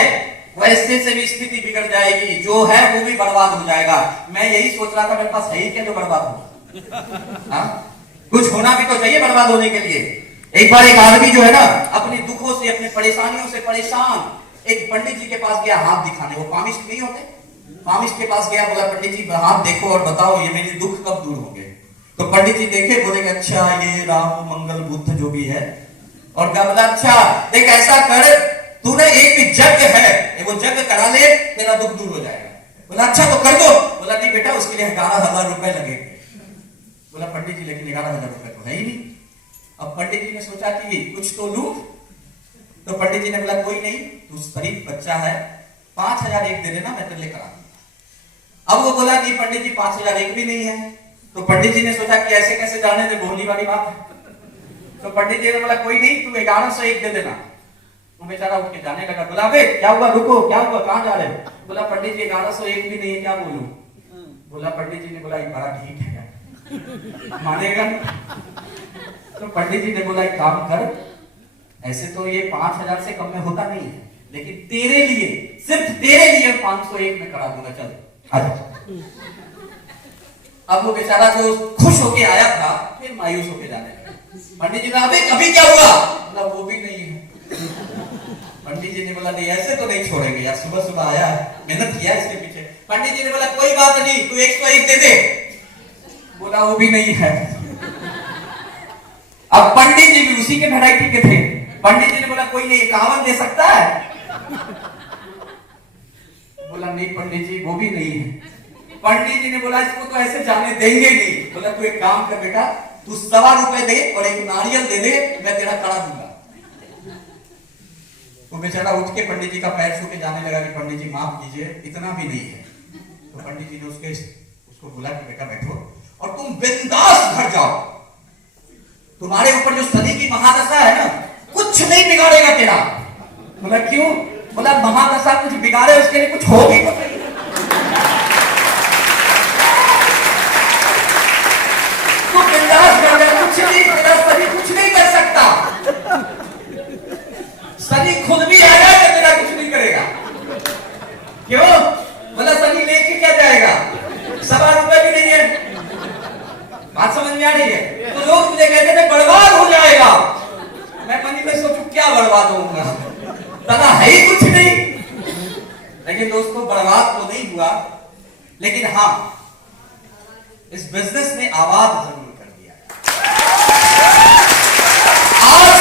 वैसे से भी स्थिति बिगड़ जाएगी, जो है वो भी बर्बाद हो जाएगा। मैं यही सोच रहा था मेरे पास है ही क्या जो बर्बाद हो। कुछ होना भी तो चाहिए बर्बाद होने के लिए। एक बार एक आदमी जो है ना अपने दुखों से अपने परेशानियों से परेशान एक पंडित जी के पास गया हाथ दिखाने। वो पामिस्ट नहीं होते, पामिस्ट के पास गया, बोला पंडित जी हाथ देखो और बताओ ये मेरे दुख कब दूर होंगे। तो पंडित जी देखे, बोले अच्छा ये राम मंगल बुद्ध जो भी है, और क्या बोला अच्छा देख ऐसा कर तूने एक जग है वो जग करा ले तेरा दुख दूर हो जाएगा। बोला अच्छा तो कर दो। बोला नहीं बेटा उसके लिए 11,000 रुपए लगेंगे। बोला पंडित जी लेकिन 11,000 रुपए तो है ही नहीं। अब पंडित जी ने सोचा कि कुछ तो लूं, तो पंडित जी ने बोला कोई नहीं तू शरीफ बच्चा है 5,000 एक दे देना मैं तेरे लिए करा दूंगा। अब वो बोला कि पंडित जी 5,000 एक भी नहीं है। तो पंडित जी ने सोचा कि ऐसे कैसे जाने दे, बोलने वाली बात है। तो पंडित जी ने बोला कोई नहीं तू 1101 दे देना। वो बेचारा उठ के जाने लगा। बोला बे क्या हुआ, रुको क्या हुआ, कहां जा रहे हो। बोला पंडित जी 1101 भी नहीं है क्या बोलूं। बोला पंडित जी ने बोला एक बड़ा ठीक है मानेगा। तो पंडित जी ने बोला एक काम कर, ऐसे तो ये 5,000 से कम में होता नहीं है, लेकिन तेरे लिए सिर्फ तेरे लिए 501 में करा दूंगा, चल। अब वो बेचारा जो खुश होके आया था फिर मायूस होके जाने लगा। पंडित जी ने अभी कभी क्या हुआ, बोला वो भी नहीं है। पंडित जी ने बोला नहीं ऐसे तो नहीं छोड़ेंगे यार, सुबह सुबह आया मेहनत किया इसके पीछे। पंडित जी ने बोला कोई बात नहीं तू 101 दे दे। बोला वो भी नहीं है। अब पंडित जी भी उसी के वैरायटी के थे। पंडित जी ने बोला कोई नहीं 51 दे सकता है। बोला नहीं पंडित जी वो भी नहीं है। पंडित जी ने बोला इसको तो ऐसे जाने देंगे नहीं। बोला तू एक काम कर बेटा तू 1.25 रुपए दे और एक नारियल दे दे, मैं तेरा करा दूंगा। वो बेचारा उठ के पंडित जी का पैर छू के जाने लगा कि पंडित जी माफ कीजिए इतना भी नहीं है। तो पंडित जी ने उसको बोला कि बेटा बैठो और तुम बिंदास घर जाओ, तुम्हारे ऊपर जो शनि की महादशा है ना कुछ नहीं बिगाड़ेगा तेरा। बोला क्यों। बोला महादशा कुछ बिगाड़े उसके लिए कुछ हो भी तो नहीं। तो बिंदास कर दे, कुछ नहीं तेरा शनि कुछ नहीं कर सकता। शनि खुद भी आएगा तो तेरा कुछ नहीं करेगा। क्यों। बोला शनि लेके क्या जाएगा, 1.25 रुपए भी नहीं है। बात समझ में आ रही है। तो लोग मुझे कहते थे बर्बाद हो जाएगा। मैं मन में सोचूं क्या बर्बाद होऊंगा, तना है ही कुछ नहीं। लेकिन दोस्तों बर्बाद तो नहीं हुआ, लेकिन हाँ इस बिजनेस ने आबाद जरूर कर दिया। आज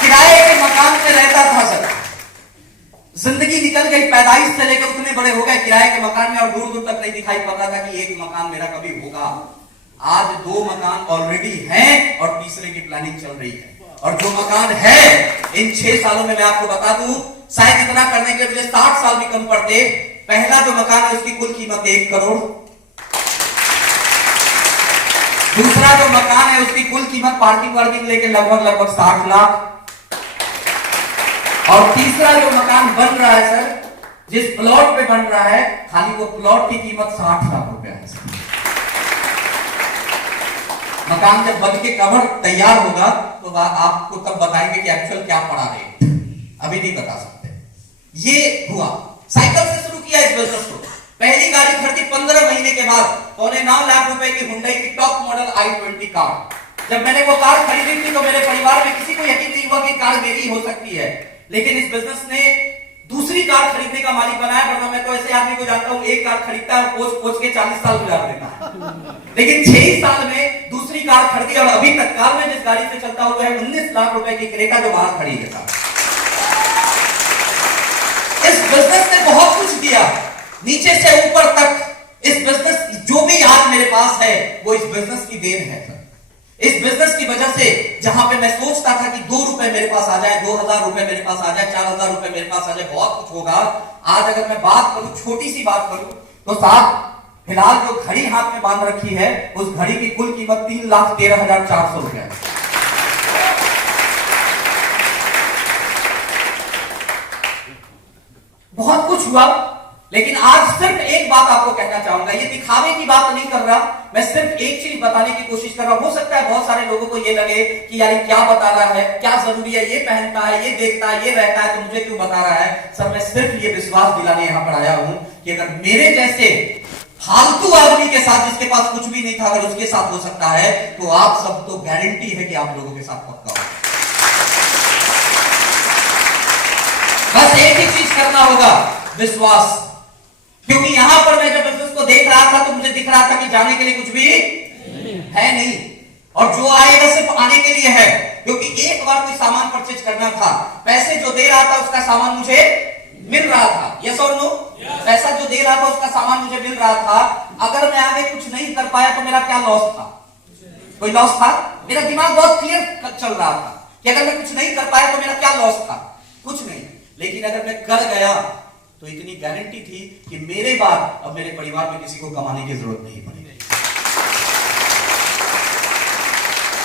किराए के मकान में रहता था सर, जिंदगी निकल गई, पैदाइश से लेकर उतने बड़े हो गए किराए के मकान में, और दूर दूर तक नहीं दिखाई पड़ता था कि एक मकान मेरा कभी होगा। आज 2 मकान ऑलरेडी हैं और तीसरे की प्लानिंग चल रही है। और जो मकान है इन 6 सालों में मैं आपको बता दूं शायद इतना करने के लिए मुझे 60 साल भी कम पड़ते। पहला जो मकान है उसकी कुल कीमत 1 करोड़, दूसरा जो मकान है उसकी कुल कीमत पार्किंग वार्किंग लेके लगभग 60 लाख, और तीसरा जो मकान बन रहा है सर, जिस प्लॉट पे बन रहा है, खाली वो प्लॉट की कीमत 60 लाख रुपया है सर। मकान जब बन के कवर तैयार होगा तो आपको तब बताएंगे कि एक्चुअल क्या पड़ा रेट, अभी नहीं बता सकते। ये हुआ साइकिल से शुरू किया इस बिजनेस को। पहली गाड़ी खरीदी 15 महीने के बाद 9.25 लाख रुपए की हुंडई की टॉप मॉडल i20 कार। जब मैंने वो कार खरीदी थी तो मेरे परिवार में किसी को यकीन नहीं हुआ कि कार मेरी हो सकती है, लेकिन इस बिजनेस ने दूसरी कार खरीदने का मालिक बनाया। वरना मैं तो ऐसे आदमी को जानता हूं, एक कार खरीदता है और पोच के 40 साल गुजार देता है, लेकिन 6 ही साल में दूसरी कार खरीदी और अभी तक कार में जिस गाड़ी से चलता हुआ है 19 लाख रुपए की क्रेटा जो बाहर खड़ी है। इस बिजनेस ने बहुत कुछ दिया, नीचे से ऊपर तक। इस बिजनेस जो भी आज मेरे पास है वो इस बिजनेस की देन है। इस बिजनेस की वजह से जहां पे मैं सोचता था कि 2 रुपए मेरे पास आ जाए, 2000 रुपए मेरे पास आ जाए, 4000 रुपए मेरे पास आ जाए, बहुत कुछ होगा। आज अगर मैं बात करूं, छोटी सी बात करूं, तो साहब फिलहाल जो घड़ी हाथ में बांध रखी है उस घड़ी की कुल कीमत 3,13,400 रुपए है। बहुत कुछ हुआ, लेकिन आज सिर्फ एक बात आपको कहना चाहूंगा। ये दिखावे की बात नहीं कर रहा, मैं सिर्फ एक चीज बताने की कोशिश कर रहा हूं। हो सकता है बहुत सारे लोगों को ये लगे कि यार क्या बता रहा है, क्या जरूरी है, ये पहनता है, ये देखता है, ये रहता है, तो मुझे क्यों बता रहा है। सर मैं सिर्फ ये विश्वास दिलाने यहां पर आया हूं कि अगर मेरे जैसे फालतू आदमी के साथ, जिसके पास कुछ भी नहीं था, अगर उसके साथ हो सकता है तो आप सब तो गारंटी है कि आप लोगों के साथ पक्का हो। बस एक ही चीज करना होगा, विश्वास। क्योंकि यहां पर मैं जब बिजनेस को देख रहा था तो मुझे दिख रहा था कि जाने के लिए कुछ भी है नहीं, और जो आएगा सिर्फ आने के लिए है। क्योंकि एक बार कोई सामान परचेज करना था, पैसे जो दे रहा था उसका सामान मुझे मिल रहा था, यस और नो। पैसा जो दे रहा था उसका सामान मुझे मिल रहा था। अगर मैं आगे कुछ नहीं कर पाया तो मेरा क्या लॉस था? कोई लॉस था? मेरा दिमाग बहुत क्लियर चल रहा था कि अगर मैं कुछ नहीं कर पाया तो मेरा क्या लॉस था? कुछ नहीं। लेकिन अगर मैं कर गया तो इतनी गारंटी थी कि मेरे बाद अब मेरे परिवार में किसी को कमाने की जरूरत नहीं पड़ेगी।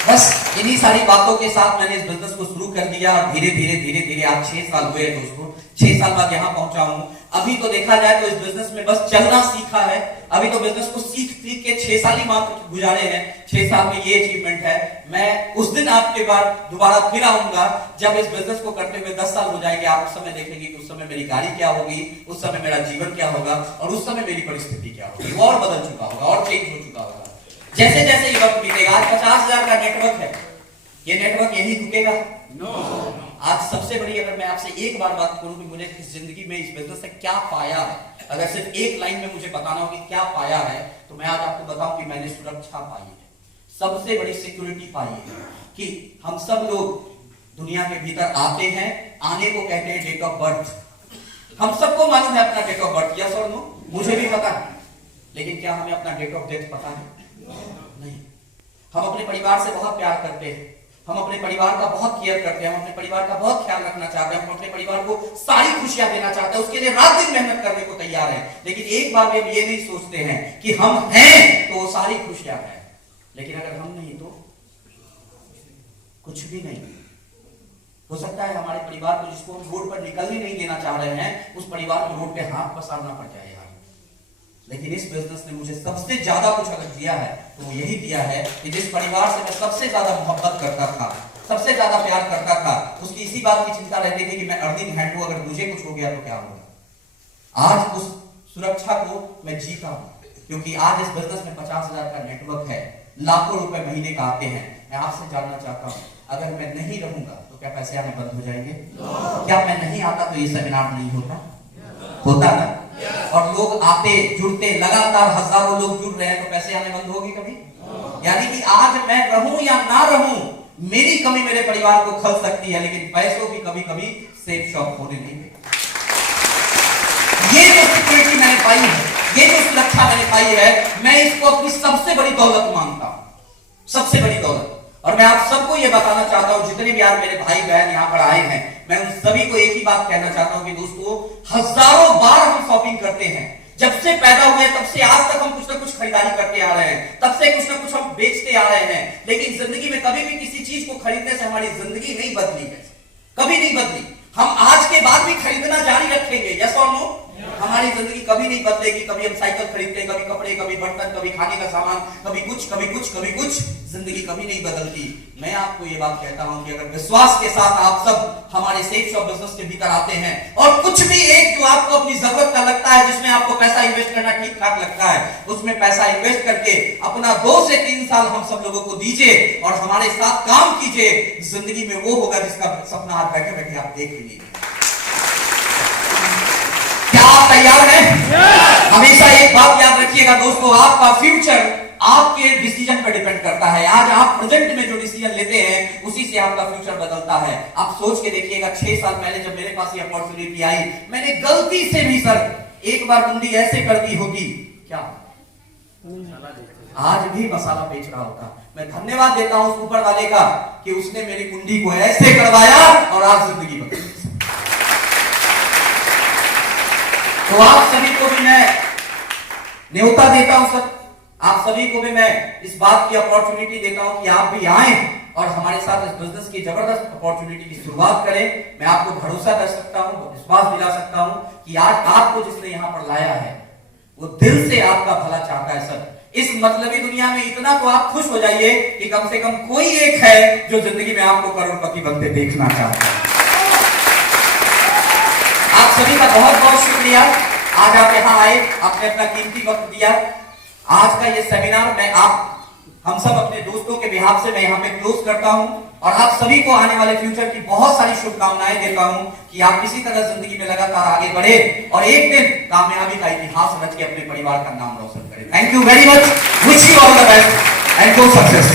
बस इन्हीं सारी बातों के साथ मैंने इस बिजनेस को शुरू कर दिया और धीरे धीरे आज 6 साल हुए हैं दोस्तों। 6 साल बाद यहां पहुंचा हूं। अभी तो देखा जाए तो इस बिजनेस में बस चलना सीखा है। अभी तो बिजनेस को सीख के 6 साल ही मात्र गुजारे हैं। 6 साल में ये अचीवमेंट है। मैं उस दिन आपके बाद दोबारा फिर आऊंगा जब इस बिजनेस को करते हुए 10 साल हो जाएंगे। आप उस समय देखेंगे कि उस समय मेरी गाड़ी क्या होगी, उस समय मेरा जीवन क्या होगा और उस समय मेरी परिस्थिति क्या होगी। वो और बदल चुका होगा और चेंज हो चुका होगा। जैसे जैसे ये वक्त बीतेगा, आज 50,000 का नेटवर्क है, ये नेटवर्क यही रुकेगा? आज सबसे बड़ी, अगर मैं आपसे एक बार बात करूं कि मुझे इस जिंदगी में इस बिजनेस से क्या पाया है, अगर सिर्फ एक लाइन में मुझे बताना हो कि क्या पाया है, तो मैं आज आपको बताऊं कि मैंने सुरक्षा पाई है। सबसे बड़ी सिक्योरिटी पाई है कि हम सब लोग दुनिया के भीतर आते हैं, आने को कहते हैं डेट ऑफ बर्थ। हम सबको मालूम है अपना डेट ऑफ बर्थ, यस और नो? मुझे भी पता है, लेकिन क्या हमें अपना डेट ऑफ डेथ पता है? नहीं। हम अपने परिवार से बहुत प्यार करते हैं, हम अपने परिवार का बहुत केयर करते हैं, हम अपने परिवार का बहुत ख्याल रखना चाहते हैं, हम अपने परिवार को सारी खुशियां देना चाहते हैं, उसके लिए रात दिन मेहनत करने को तैयार हैं। लेकिन एक बार में ये नहीं सोचते हैं कि हम हैं तो वो सारी खुशियां हैं, लेकिन अगर हम नहीं तो कुछ भी नहीं। हो सकता है हमारे परिवार को, जिसको हम रोड पर निकलने नहीं देना चाह रहे हैं, उस परिवार को रोड पे हाथ पसारना पड़ जाएगा। लेकिन इस बिजनेस ने मुझे सबसे ज्यादा कुछ अगर दिया है तो वो यही दिया है कि जिस परिवार से मैं सबसे ज्यादा मोहब्बत करता था, सबसे ज्यादा प्यार करता था, उसकी इसी बात की चिंता रहती थी कि मैं अर्निंग हैंड हूं, अगर मुझे कुछ हो गया तो क्या होगा। आज उस सुरक्षा को मैं जीता हूं, क्योंकि आज इस बिजनेस में 50,000 का नेटवर्क है, लाखों रुपए महीने का आते हैं। मैं आपसे जानना चाहता हूं, अगर मैं नहीं रहूंगा तो क्या पैसे आने बंद हो जाएंगे? क्या मैं नहीं आता तो ये सेमिनार नहीं होता? होता ना? और लोग आते जुड़ते, लगातार हजारों लोग जुड़ रहे हैं, तो पैसे आने बंद होगी कभी? यानी कि आज मैं रहूं या ना रहूं, मेरी कमी मेरे परिवार को खल सकती है, लेकिन पैसों की कभी कभी सेफ शॉप होने नहीं देती। ये जो सिक्योरिटी मैंने पाई है, ये जो सुरक्षा मैंने पाई है, मैं इसको अपनी सबसे बड़ी दौलत मानता हूं, सबसे बड़ी दौलत। और मैं आप सबको ये बताना चाहता हूं, जितने भी यार मेरे भाई बहन यहां पर आए हैं, मैं उन सभी को एक ही बात कहना चाहता हूं कि दोस्तों, हजारों बार हम शॉपिंग करते हैं। जब से पैदा हुए तब से आज तक हम कुछ ना कुछ खरीदारी करते आ रहे हैं, तब से कुछ ना कुछ हम बेचते आ रहे हैं, लेकिन जिंदगी में कभी भी किसी चीज को खरीदने से हमारी जिंदगी नहीं बदली है, कभी नहीं बदली। हम आज के बाद भी खरीदना जारी रखेंगे, यस और नो? हमारी जिंदगी कभी नहीं बदलेगी। कभी हम साइकिल खरीदते हैं, कभी कपड़े, कभी बर्तन, कभी खाने का सामान, कभी कुछ कभी कुछ कभी कुछ, जिंदगी कभी नहीं बदलती। मैं आपको ये बात कहता हूं कि अगर विश्वास के साथ आप सब हमारे सेफ शॉप बिजनेस के भीतर आते हैं और कुछ भी एक जो आपको अपनी जरूरत का लगता है, जिसमें आपको पैसा इन्वेस्ट इन्वेस्ट करना ठीक ठाक लगता है, उसमें पैसा इन्वेस्ट करके अपना 2 से 3 साल हम सब लोगों को दीजिए और हमारे साथ काम कीजिए। जिंदगी में वो होगा जिसका सपना आप बैठे बैठे आप देख लीजिए। क्या आप तैयार हैं? हमेशा एक बात याद रखिएगा दोस्तों, आपका फ्यूचर आपके डिसीजन पर डिपेंड करता है। आज आप प्रेजेंट में जो डिसीजन लेते हैं उसी से आपका फ्यूचर बदलता है। आप सोच के देखिएगा, 6 साल पहले जब मेरे पास ये अपॉर्चुनिटी आई, मैंने गलती से भी सर एक बार कुंडी ऐसे कर दी होती, क्या आज भी मसाला बेच रहा होता। मैं धन्यवाद देता हूं उस ऊपर वाले का कि उसने मेरी कुंडी को ऐसे करवाया और आज जिंदगी बदल। तो आप सभी को भी मैं न्योता देता हूं सर, आप सभी को भी मैं इस बात की अपॉर्चुनिटी देता हूं कि आप भी आए और हमारे साथ इस बिजनेस की जबरदस्त अपॉर्चुनिटी की शुरुआत करें। मैं आपको भरोसा कर सकता हूं, विश्वास दिला सकता हूं कि आज आपको जिसने यहां पर लाया है वो दिल से आपका भला चाहता है सर। इस मतलबी दुनिया में इतना तो आप खुश हो जाइए कि कम से कम कोई एक है जो जिंदगी में आपको करोड़पति बनते देखना चाहता है। आप सभी का बहुत बहुत शुक्रिया, आज आप यहाँ आए, आपने अपना कीमती वक्त दिया। आज का ये सेमिनार मैं हम सब अपने दोस्तों के बिहाफ से मैं यहाँ पे क्लोज करता हूँ और आप सभी को आने वाले फ्यूचर की बहुत सारी शुभकामनाएं देता हूँ कि आप इसी तरह जिंदगी में लगातार आगे बढ़े और एक दिन कामयाबी का इतिहास रच के अपने परिवार का नाम रोशन करें। Thank you very much, wish you all the best and good success.